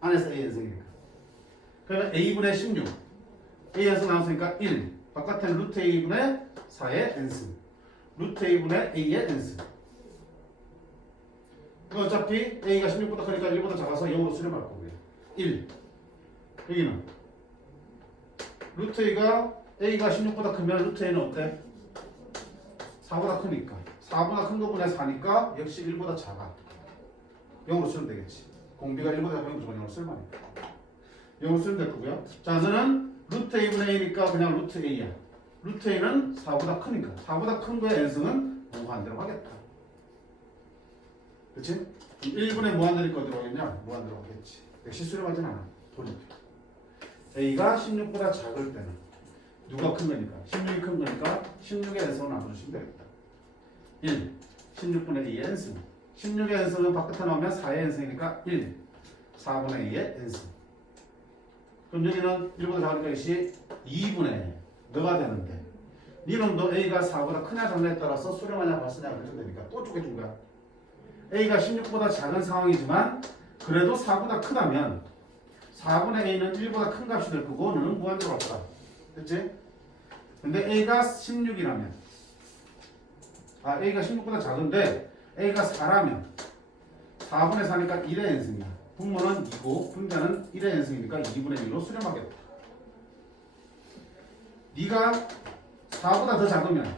안에서 A의 n승이니까. 그러면 A분의 16 A의 n승 나눴으니까 1 바깥에는 루트 A분의 4의 n승 루트 a분의 a의 n승. 이거 어차피 a가 16보다 크니까 1보다 작아서 0으로 수렴할 거고요. 1. 여기는 루트 a가 16보다 크면 루트 a는 어때? 4보다 크니까 4보다 큰 거분의 4니까 역시 1보다 작아. 0으로 쓰면 되겠지. 공비가 1보다 작으면 무조건 0으로 쓸만하니까 0으로 쓰면 될 거고요. 자, 너는 루트 a분의 a니까 그냥 루트 a야. 루트 a는 4보다 크니까 4보다 큰 거의 n승은 무한대로 하겠다. 그치? 1분의 무한대니까 어디로 가겠냐? 무한대로 가겠지. 역시 수렴하진 않아. 돌려. a가 16보다 작을 때는 누가 큰 거니까? 16이 큰 거니까 16의 n승을 나눠주시면 되겠다. 1. 16분의 2의 n승. 16의 n승은 바깥에 나오면 4의 n승이니까 1. 4분의 2의 n승. 그럼 여기는 1보다 작으니까 역시 2분의 너가 되는데 니놈도 a가 4보다 크냐 작냐에 따라서 수렴하냐 발쓰냐 결정되니까 또 쪼개준 거야. a가 16보다 작은 상황이지만 그래도 4보다 크다면 4분의 a는 1보다 큰 값이 될 거고 너는 무한대로 갈 거야. 됐지? 근데 a가 16이라면 a가 16보다 작은데 a가 4라면 4분의 4니까 1의 n승이야. 분모는 2고 분자는 1의 n승이니까 2분의 1로 수렴하겠다. 네가 4보다 더 작으면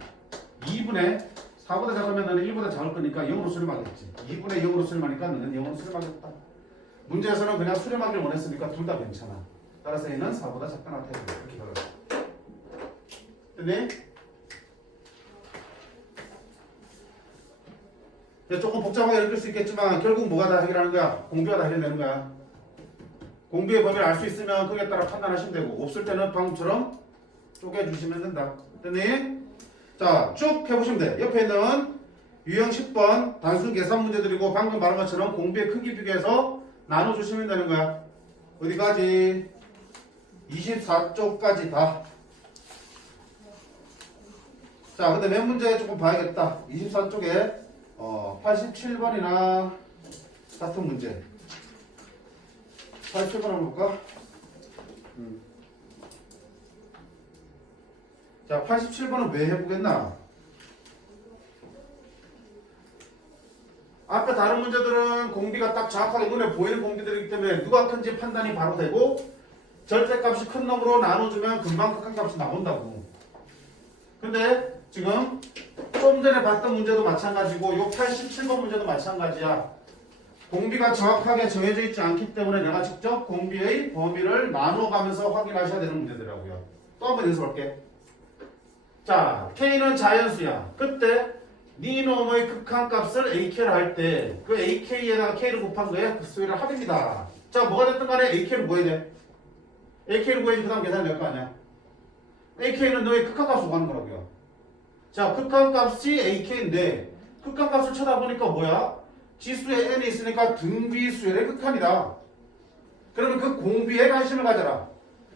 2분의 4보다 작으면 너는 1보다 작을 거니까 0으로 수렴하겠지. 2분의 0으로 수렴하니까 너는 0으로 수렴하겠다. 문제에서는 그냥 수렴하길 원했으니까 둘 다 괜찮아. 따라서 얘는 4보다 작다 나타내야 돼. 이렇게 가라. 됐니? 조금 복잡하게 읽을 수 있겠지만 결국 뭐가 다 해결하는 거야? 공비가 다 해결되는 거야. 공비의 범위를 알 수 있으면 그에 따라 판단하시면 되고 없을 때는 방금처럼 쪼개주시면 된다. 됐니? 자, 쭉 해보시면 돼. 옆에 있는 유형 10번 단순 계산 문제들이고 방금 말한 것처럼 공비의 크기 비교해서 나눠주시면 되는 거야. 어디까지? 24쪽까지 다. 자, 근데 몇 문제 조금 봐야겠다. 24쪽에 87번이나 같은 문제. 87번 한번 볼까? 자, 87번은 왜 해보겠나? 앞에 다른 문제들은 공비가 딱 정확하게 눈에 보이는 공비들이기 때문에 누가 큰지 판단이 바로 되고 절대값이 큰 놈으로 나눠주면 금방 극한값이 나온다고. 근데 지금 좀 전에 봤던 문제도 마찬가지고 요 87번 문제도 마찬가지야. 공비가 정확하게 정해져 있지 않기 때문에 내가 직접 공비의 범위를 나눠가면서 확인하셔야 되는 문제들이라고요. 또 한번 연습할게. 자, K는 자연수야. 그때 네 놈의 극한값을 AK를 할 때 그 AK에다가 K를 곱한 거에 그 수위를 합입니다. 자, 뭐가 됐든 간에 AK를 구해야 돼. AK를 구해야지 그 다음 계산이 될 거 아니야. AK는 너의 극한값을 구하는 거라고요. 자, 극한값이 AK인데 극한값을 쳐다보니까 뭐야? 지수에 n이 있으니까 등비수열의 극한이다. 그러면 그 공비에 관심을 가져라.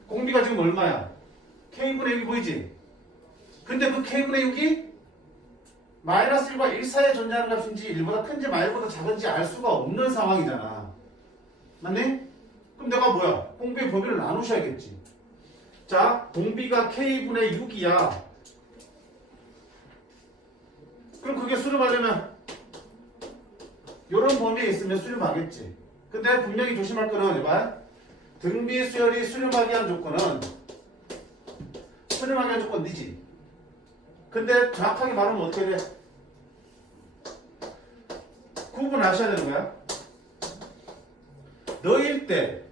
공비가 지금 얼마야? K분의 6이 보이지? 근데 그 K분의 6이 마이너스 1과 1 사이에 존재하는 값인지 1보다 큰지 마이너스보다 작은지 알 수가 없는 상황이잖아. 맞니? 그럼 내가 뭐야? 공비의 범위를 나누셔야겠지. 자, 공비가 K분의 6이야. 그럼 그게 수렴하려면 요런 범위에 있으면 수렴하겠지. 근데 분명히 조심할 거는 이봐. 등비수열이 수렴하게 한 조건은 수렴하게 한 조건 니지. 근데 정확하게 말하면 어떻게 돼? 구분하셔야 되는 거야. 너일 때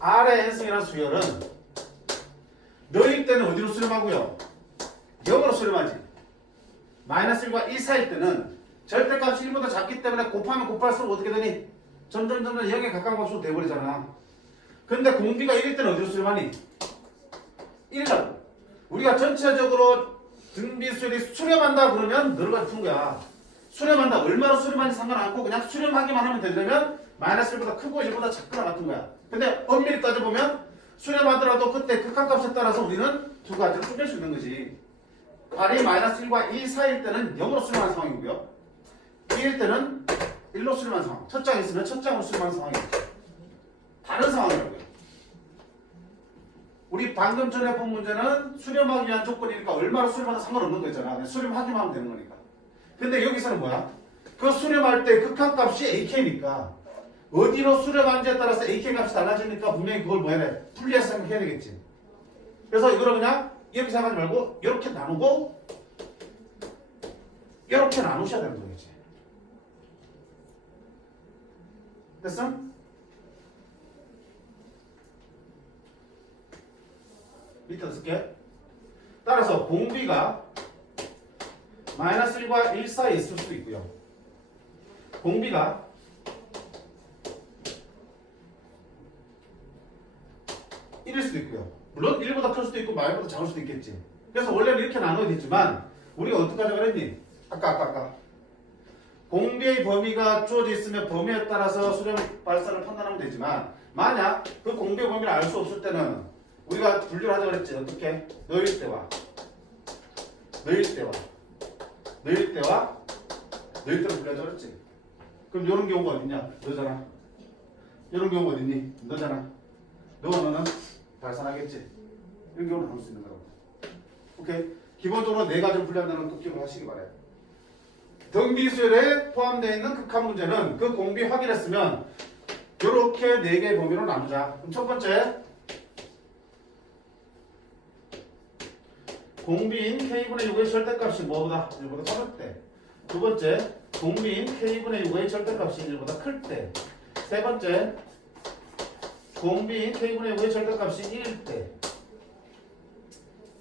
R의 n승이라는 수열은 너일 때는 어디로 수렴하고요? 0으로 수렴하지. 마이너스 1과 1 사이일 때는 절대값이 1보다 작기 때문에 곱하면 곱할수록 어떻게 되니? 점점 0에 가까운 값으로 돼버리잖아. 근데 공비가 1일 때는 어디로 수렴하니? 1이라고. 우리가 전체적으로 등비수열이 수렴한다 그러면 너를 푼 거야. 수렴한다. 얼마나 수렴하는지 상관 않고 그냥 수렴하기만 하면 되려면 마이너스 1보다 크고 1보다 작거나 같은 거야. 근데 엄밀히 따져보면 수렴하더라도 그때 극한값에 따라서 우리는 두 가지로 쪼갤 수 있는 거지. R이 마이너스 1과 1 사이일 때는 0으로 수렴하는 상황이고요. 2일 때는 1로 수렴하는 상황. 첫 장에 있으면 첫 장으로 수렴하는 상황이에요. 다른 상황이라고요. 우리 방금 전에 본 문제는 수렴하기 위한 조건이니까 얼마나 수렴하든 상관없는 거잖아. 그냥 수렴하기만 하면 되는 거니까. 근데 여기서는 뭐야? 그 수렴할 때 극한값이 AK니까 어디로 수렴하는지에 따라서 AK 값이 달라지니까 분명히 그걸 뭐 해야 돼? 분리해서 생각해야 되겠지. 그래서 이거를 그냥 이렇게 생각하지 말고 이렇게 나누고 이렇게 나누셔야 되는 거겠지. 됐어? 밑에 쓸게. 따라서 공비가 마이너스 1과 1 사이에 있을 수도 있고요. 공비가 일일 수도 있고요. 물론 1보다 클 수도 있고 마이보다 작을 수도 있겠지. 그래서 원래는 이렇게 나눠야 되지만 우리가 어떻게 하자고 그랬니? 아까 공비의 범위가 주어져 있으면 범위에 따라서 수렴 발사를 판단하면 되지만 만약 그 공비의 범위를 알 수 없을 때는 우리가 분류를 하자고 그랬지. 어떻게? 너일 때와 너일 때로 분류하자고 그랬지. 그럼 이런 경우가 어딨냐? 너잖아. 이런 경우가 어딨니? 너잖아. 너는 발산하겠지. 이런 경우는 할 수 있는 거라고. 오케이. 기본적으로 네 가지를 분류한다는 거 기억을 하시기 바래요. 등비수열에 포함되어 있는 극한 문제는 그 공비 확인했으면 이렇게 네 개의 범위로 나누자. 그럼 첫 번째 공비인 K분의 6의 절대값이 뭐보다? 1보다 작을 때. 두 번째 공비인 K분의 6의 절대값이 1보다 클 때. 세 번째 공비인 K분의 6의 절대값이 1일 때.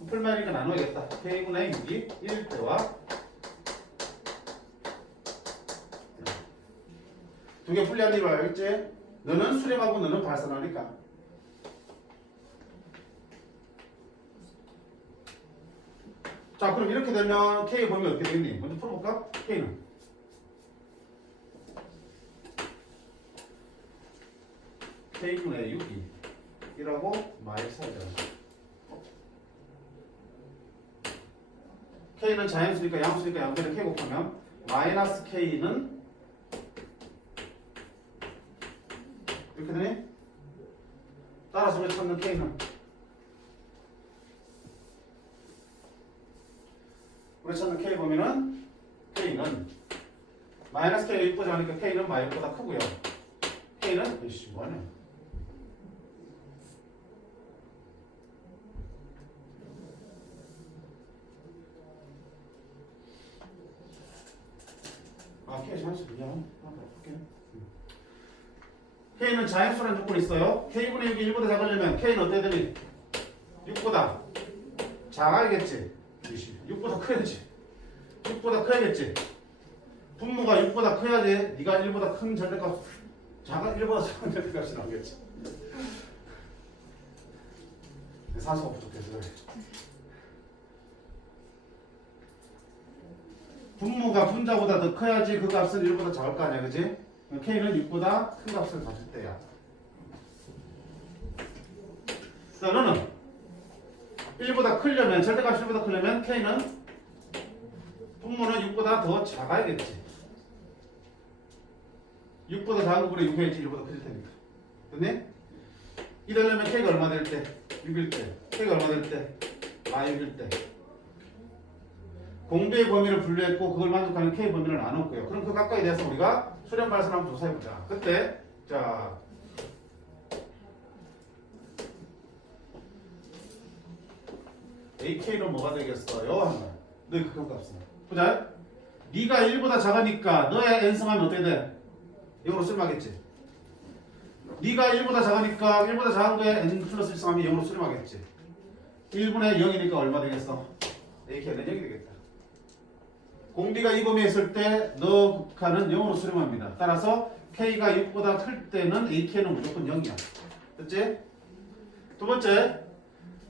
풀말이니까 나눠야겠다. K분의 6이 1일 때와 두 개 풀리한 이유를 알겠지? 너는 수렴하고 너는 발산하니까. 자, 그럼 이렇게 되면 K의 범위 어떻게 되겠니? 먼저 풀어볼까? K는 K분의 6이 1하고 마이너스 4잖아. K는 자연수니까 양수니까 양변에 K 곱하면 마이너스 K는 이렇게 되니? 따라서 우리 찾는 K는 우리 찾는 K 보면은 K는 마이너스 K가 6보다 작으니까 K는 마이너스보다 크고요. K는 이씨 뭐하냐? K 자연수 그냥 볼게요. K는 자연수라는 조건이 있어요. K분의 6이 1보다 작으려면 K는 어때야 되니? 6보다 작아야겠지. 6보다 커야지. 6보다 커야겠지. 분모가 6보다 커야지 네가 1보다 큰 절대값 1보다 작은 절대값이 나오겠지. 산소가 부족해서 그래. 분모가 분자보다 더 커야지 그 값은 1보다 작을 거 아니야, 그지? K는 6보다 큰 값을 가질 때야. 자, 너는 1보다 크려면, 절대값이 1보다 크려면 K는 분모는 6보다 더 작아야겠지. 6보다 작은 거보다 6해야지 1보다 커질 테니까. 됐니? 이러려면 K가 얼마 될 때? 6일 때. K가 얼마 될 때? 마이일 때. 공비의 범위를 분류했고 그걸 만족하는 K 범위를 나눴고요. 그럼 그 각각에 대해서 우리가 수렴 발산 한번 조사해보자. 그때 자 AK로 뭐가 되겠어요? 하는 거야. 너의 극한값은. 보자. 네가 1보다 작으니까 너의 n승하면 어떻게 돼? 0으로 수렴하겠지. 네가 1보다 작으니까 1보다 작은 거에 n 플러스 1승하면 0으로 수렴하겠지. 1분의 0이니까 얼마 되겠어? AK는 0이 되겠다. 공비가 이 범위에 있을 때 너 극한은 0으로 수렴합니다. 따라서 K가 6보다 클 때는 AK는 무조건 0이야. 됐지? 두 번째,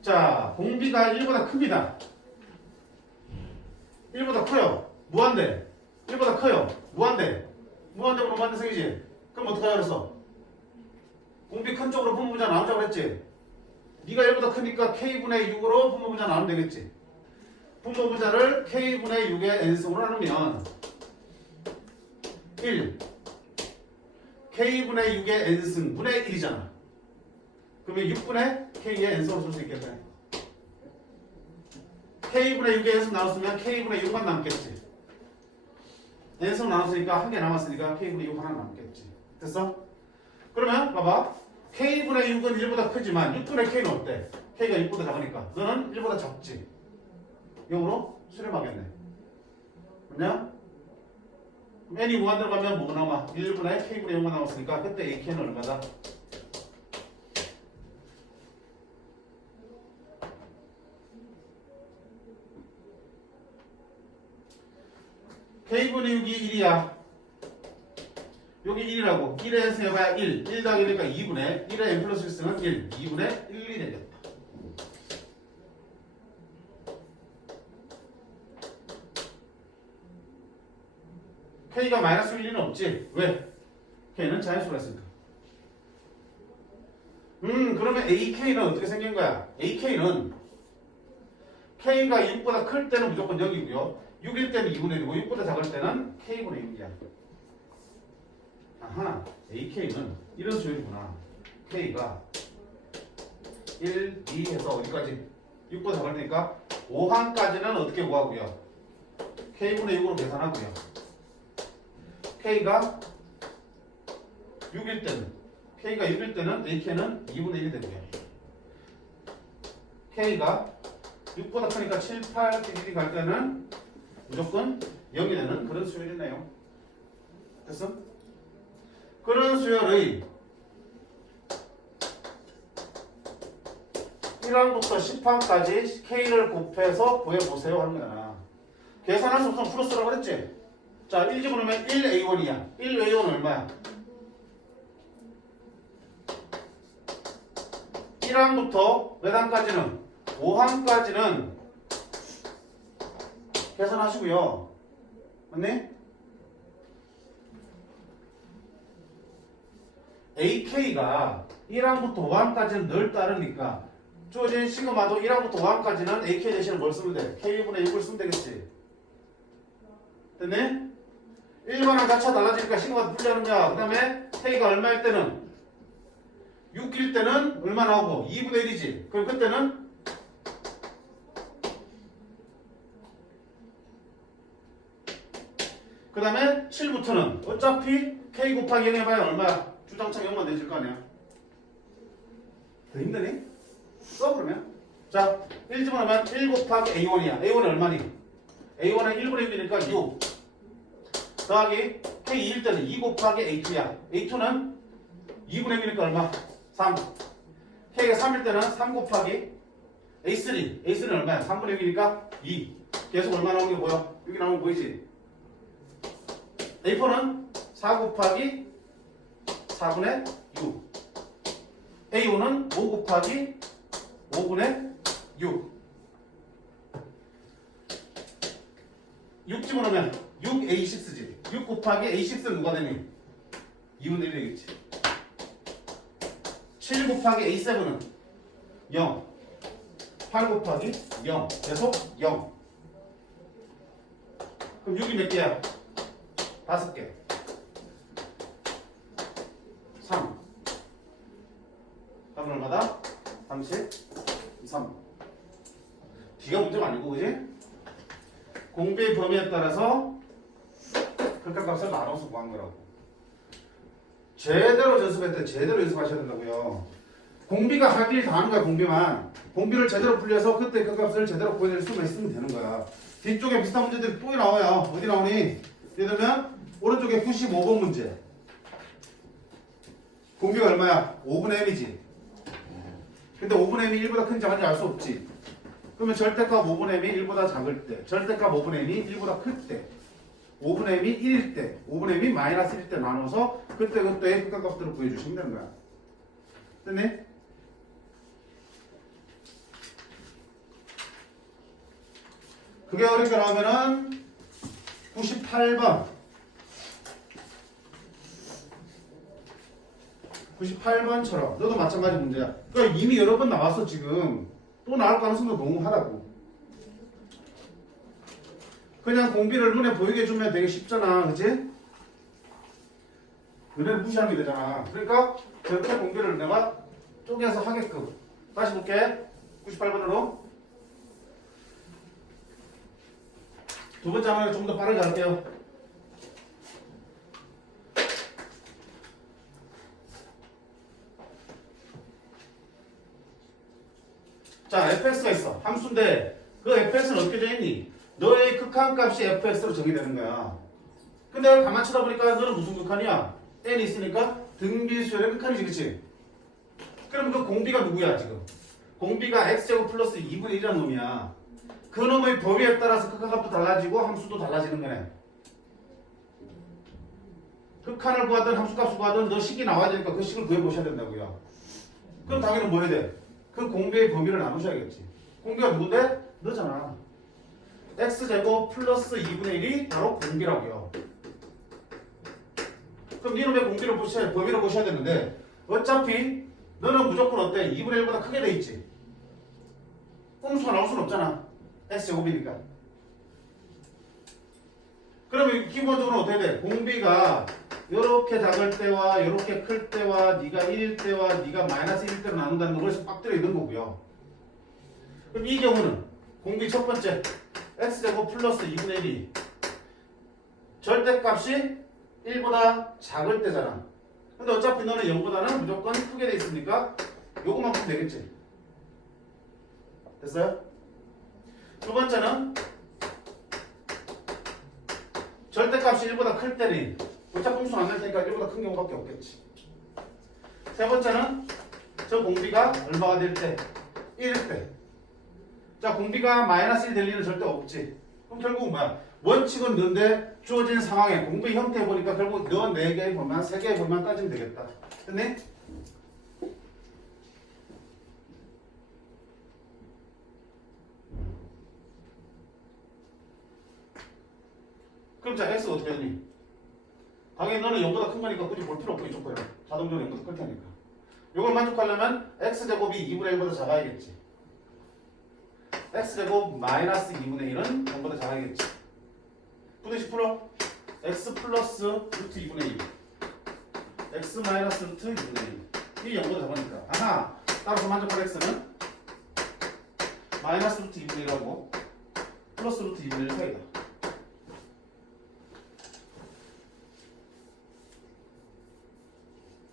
자 공비가 1보다 큽니다. 1보다 커요. 무한대. 1보다 커요. 무한대. 무한대로 무한대성이지. 그럼 어떡하자 그랬어? 공비 큰 쪽으로 분모분자 나누자고 그랬지. 네가 1보다 크니까 K분의 6으로 분모분자 나누면 되겠지. 분모분자를 K분의 6의 n승으로 나누면 1 K분의 6의 n승 분의 1이잖아. 그러면 6분의 K의 n승으로 쓸 수 있겠네. K분의 6의 n승 나눴으면 K분의 6만 남겠지. n승 나눴으니까 한 개 남았으니까 K분의 6 하나 남겠지. 됐어? 그러면 봐봐. K분의 6은 1보다 크지만 6분의 K는 어때? K가 6보다 작으니까 너는 1보다 작지. 0으로 수렴하겠네. 맞냐? n이 무한 들어가면 뭐가 나와? 1분의 K분의 0만 나왔으니까 그때 AK는 얼마다? K분의 6이 1이야. 여기 1이라고. 1에서 해봐야 1. 1 더하기니까 2분의 1의 n 플러스 1승은 1. 2분의 1이 되겠다. K가 마이너스 1은 없지. 왜? K는 자연수가 있으니까. 그러면 AK는 어떻게 생긴 거야? AK는 K가 6보다 클 때는 무조건 0이고요. 6일 때는 2분의 1이고 6보다 작을 때는 K분의 6이야. 아하, AK는 이런 수열이구나. K가 1, 2 해서 어디까지? 6보다 작을 테니까 5항까지는 어떻게 구하고요? K분의 6으로 계산하고요. K가 6일 때는 AK는 2분의 1이 되고요. K가 6보다 크니까 7, 8, 1이 갈 때는 무조건 0이 되는 그런 수열이네요. 됐어? 그런 수열의 1항부터 10항까지 K를 곱해서 구해보세요 하는 거잖아. 계산할 수 없으면 플러스라고 그랬지? 자, 1 집어넣으면 1A1이야. 1A1은 얼마야? 1항부터 몇 항까지는? 5항까지는 계산하시고요. 맞니? AK가 1항부터 5항까지는 늘 따르니까 주어진 시그마도 1항부터 5항까지는 AK 대신에 뭘 쓰면 돼? K분의 6을 쓰면 되겠지. 됐네? 1번랑 자체가 달라지니까 시그마도 풀려는 거야. 그 다음에 K가 얼마일 때는 6일 때는 얼마 나오고 2분의 1이지. 그럼 그때는 그 다음에 7부터는 어차피 K 곱하기 0 해봐야 얼마야? 주장창 0만 내줄 거 아니야. 더 힘드니? 써 그러면. 자, 1 집어넣으면 1 곱하기 A1이야. A1이 얼마니? A1은 1분의 1이니까 6 더하기 K 2일 때는 2 곱하기 A2야. A2는 2분의 1이니까 얼마? 3. K가 3일 때는 3 곱하기 A3. A3는 얼마야? 3분의 6이니까 2. 계속 얼마 나오는 게 보여? 6이 나오는 거 보이지? A4는 4 곱하기 4분의 6. A5는 5 곱하기 5분의 6. 6 집어넣으면 6A6지. 6 곱하기 A6는 누가 되니? 2분의 1이 되겠지. 7 곱하기 A7은 0. 8 곱하기 0. 계속 0. 그럼 6이 몇 개야? 5개. 3. 답은 얼마다? 33. D가 문제가 아니고, 그지? 공비의 범위에 따라서 극한값을 나눠서 구한 거라고. 제대로 연습할 때 제대로 연습하셔야 된다고요. 공비가 할 일이 다 하는 거야, 공비만. 공비를 제대로 풀려서 그때 그 값을 제대로 구해낼 수만 있으면 되는 거야. 뒤쪽에 비슷한 문제들이 또 나와요. 어디 나오니? 예를 들면 오른쪽에 95번 문제. 공비가 얼마야? 5분의 m이지. 근데 5분의 m이 1보다 큰지 작은지 알 수 없지. 그러면 절대값 5분의 m이 1보다 작을 때, 절대값 5분의 m이 1보다 클 때, 5분의 m이 1일 때, 5분의 m이 마이너스 1일 때 나눠서 그때의 극한값들을 구해주시면 되는 거야. 됐네? 그게 어렵게 나오면은 98번 98번처럼 너도 마찬가지 문제야. 그러니까 이미 여러 번 나왔어. 지금 또 나올 가능성도 너무 하다고. 그냥 공비를 눈에 보이게 해주면 되게 쉽잖아, 그치? 눈에 무시하게 되잖아. 그러니까 절대 공비를 내가 쪼개서 하게끔 다시 볼게. 98번으로. 두 번째 하나는 좀 더 빠르게 할게요. 자, fx가 있어. 함수인데 그 fx는 어떻게 정했니? 너의 극한값이 fx로 정의되는 거야. 근데 가만 쳐다보니까 너는 무슨 극한이야? n이 있으니까 등비수열의 극한이지, 그치? 그럼 그 공비가 누구야, 지금? 공비가 x제곱 플러스 2분의 1이라는 놈이야. 그 놈의 범위에 따라서 극한값도 달라지고 함수도 달라지는 거네. 극한을 구하든 함수값을 구하든 너 식이 나와야 되니까 그 식을 구해보셔야 된다고요. 그럼 당연히 뭐 해야 돼? 그 공비의 범위를 나누셔야겠지. 공비가 누군데? 너잖아. x제곱 플러스 2분의 1이 바로 공비라고요. 그럼 니놈의 공비를 보셔야, 범위를 보셔야 되는데 어차피 너는 무조건 어때? 2분의 1보다 크게 돼 있지. 꼼수가 나올 수는 없잖아. x제곱이니까. 그러면 기본적으로 어떻게 돼? 공비가 이렇게 작을 때와 이렇게 클 때와 네가 1일 때와 네가 마이너스 1일 때로 나눈다는 건 벌써 빡 들어 있는 거고요. 그럼 이 경우는 공비 첫 번째 x제곱 플러스 2분의 1이 절대값이 1보다 작을 때잖아. 근데 어차피 너는 0보다는 무조건 크게 돼 있으니까 요거만큼 되겠지. 됐어요? 두 번째는 절대값이 1보다 클 때니 어차피 공수 안 될 테니까 1보다 큰 경우밖에 없겠지. 세 번째는 저 공비가 얼마가 될 때? 1일 때. 자, 공비가 마이너스 1 될 리는 절대 없지. 그럼 결국은 뭐야? 원칙은 너인데 주어진 상황에 공비 형태 보니까 결국 너 4개의 범위만 3개의 범위만 따지면 되겠다. 됐니? 그럼 자, x가 어떻게 되니? 당연히 너는 0보다 큰 거니까 굳이 볼 필요 없고 이쪽 거야. 자동적으로 0보다 클 테니까. 이걸 만족하려면 x제곱이 2분의 1보다 작아야겠지. x제곱 마이너스 2분의 1은 0보다 작아야겠지. 부등식 풀어. x 플러스 루트 2분의 1 x 마이너스 루트 2분의 1 이 0보다 작으니까 아하, 따라서 만족할 x는 마이너스 루트 2분의 1하고 플러스 루트 2분의 1 사이다.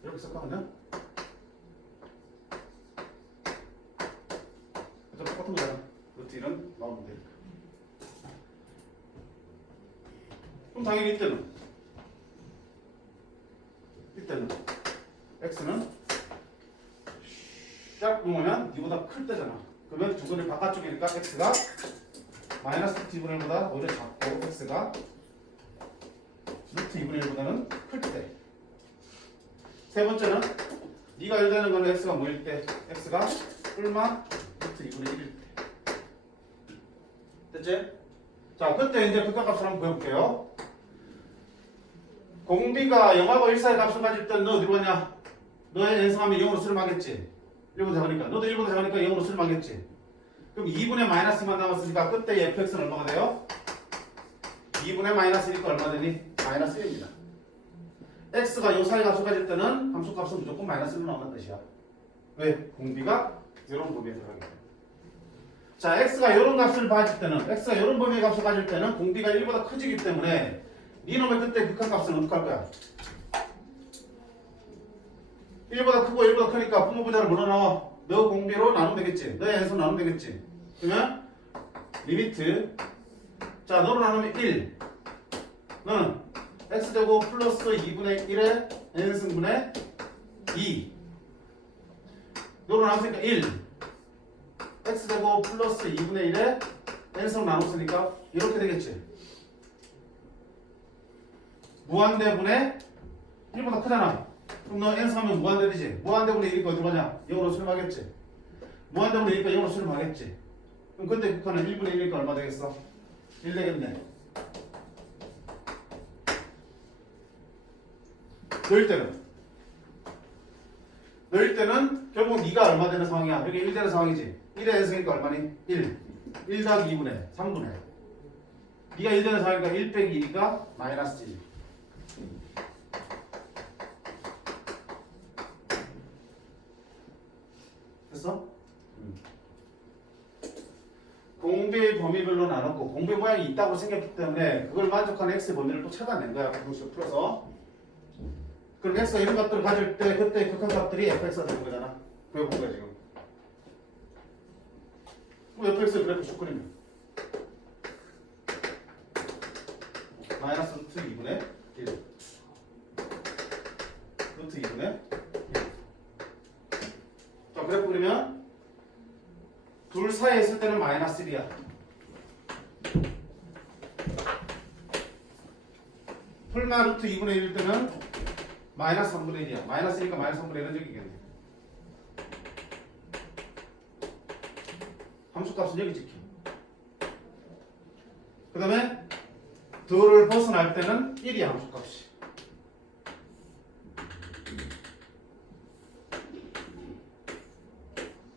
이렇게 생각하면 똑같은 거잖아. 루트 1은 나오면 되니까. 그럼 당연히 이때는 x는 쫙 놓으면 이보다 클 때잖아. 그러면 두 근의 바깥쪽이니까 x가 마이너스 루트 2분의 1보다 오히려 작고 x가 루트 2분의 1보다는 클 때. 세 번째는 네가 열되는 거는 x가 뭐일 때? x가 뿔마 루트 2분의 1일 때. 됐지? 자, 그때 이제 극한값을 한번 구해볼게요. 공비가 0하고 1 사이 값을 가질 때는 너 어디로 가냐? 너의 연성하면 0으로 수렴하겠지. 1보다 작으니까. 너도 1보다 작으니까 0으로 수렴하겠지. 그럼 2분의 마이너스만 남았으니까 그때 fx는 얼마가 돼요? 2분의 마이너스 1이니까 얼마 되니? 마이너스 1입니다. x가 요 사이 값을 가질 때는 함수값은 무조건 마이너스 1로 나온다는 뜻이야. 왜? 공비가 이런 범위에 들어가기 때문에. 자, x가 이런 값을 가질 때는, x가 이런 범위의 값을 가질 때는 공비가 1보다 커지기 때문에 니놈의 그때 극한값은 어떻게 할 거야? 1보다 크고 1보다 크니까 분모부자를 뭐로 나와? 너 공비로 나누면 되겠지. 너의 해서 나누면 되겠지. 그러면 리미트, 자, 너로 나누면 1, 너는 x제곱 플러스 2분의 1의 n승분의 2, 너로 나눴으니까 1, x제곱 플러스 2분의 1의 n승 나눴으니까 이렇게 되겠지. 무한대분의 1보다 크잖아. 그럼 너 n승 하면 무한대되지. 무한대분의 1이니까 어디 가냐? 0으로 수렴하겠지. 무한대분의 1이니까 0으로 수렴하겠지. 그럼 그때 극한은 1분의 1이니까 얼마 되겠어? 1 되겠네. 너일 때는 결국 네가 얼마 되는 상황이야? 여기 1 되는 상황이지. 1의 n승이니까 얼마니? 1. 1 더하기 2분의 3분의. 네가 1 되는 상황이니까 1 빼기 2니까 마이너스 1. 됐어? 공비의 범위별로 나눴고 공비 모양이 있다고 생겼기 때문에 그걸 만족하는 x의 범위를 또 찾아낸 거야. 공식을 풀어서. 그럼 x가 이런 값들을 가질 때 그때 극한값들이 fx가 되는 거잖아. 그래 본 거야 지금. 그럼 fx의 그래프 쭉 그리면 마이너스 루트 2분의 1 루트 2분의 1. 자 그래프 그리면 둘 사이에 있을 때는 마이너스 1이야. 풀마 루트 2분의 1일 때는 마이너스 3분의 1이야. 마이너스 1이니까 마이너스 3분의 1은 적이겠네. 함수값은 여기 지켜. 그 다음에 둘을 벗어날 때는 1이야 함수값이.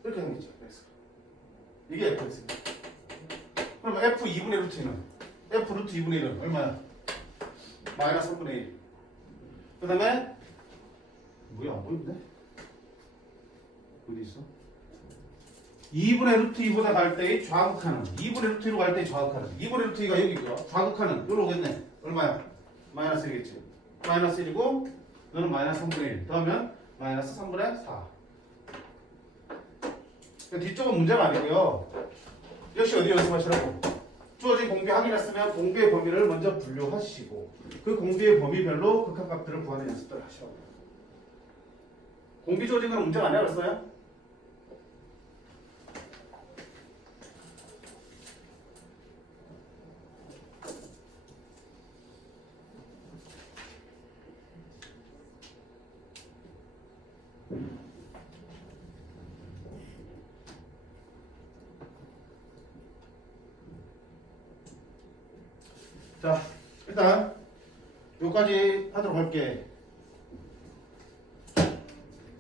이렇게 생겼죠. 이게 fx입니다. 그럼 f 2분의 루트 1은 f 루트 2분의 1은 얼마야? 마이너스 3분의 1. 그 다음에 뭐야 안 보이는데? 어디 있어? 2분의 루트 2보다 갈 때의 좌극하는 2분의 루트 2로 갈 때의 좌극하는 2분의 루트 2가 여기 있고 좌극하는 여기로 오겠네. 얼마야? 마이너스 1이겠지. 마이너스 1이고 너는 마이너스 3분의 1 더하면 마이너스 3분의 4. 뒤쪽은 문제가 아니고요. 역시 어디 연습하시라고? 주어진 공비 확인했으면 공비의 범위를 먼저 분류하시고 그 공비의 범위별로 극한값들을 구하는 연습들을 하시라고요. 공비 주어진 건 문제가 아니라 그랬어요? 자, 일단 여기까지 하도록 할게.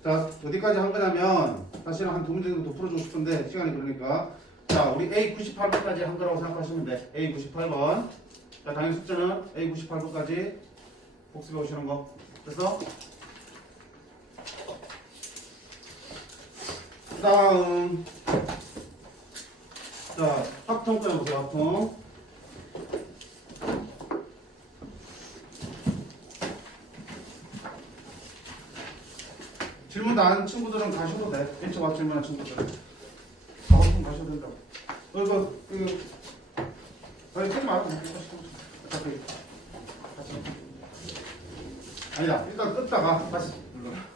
자, 어디까지 한 거냐면 사실은 한 두 문제 정도 더 풀어주고 싶은데 시간이 그러니까 자, 우리 A 98번까지 한 거라고 생각하시면 돼. A 98번. 자, 당연히 숙제는 A 98번까지 복습해 오시는 거. 그래서 다음 자, 합통 꺼내보세요. 합통. 질문 다 한 친구들은 가셔도 돼. 1차 맞 질문한 친구들은. 작업품 가셔도 된다고. 이거 아니 하지 말고 어차피 아니다. 일단 뜯다가 다시 눌러라.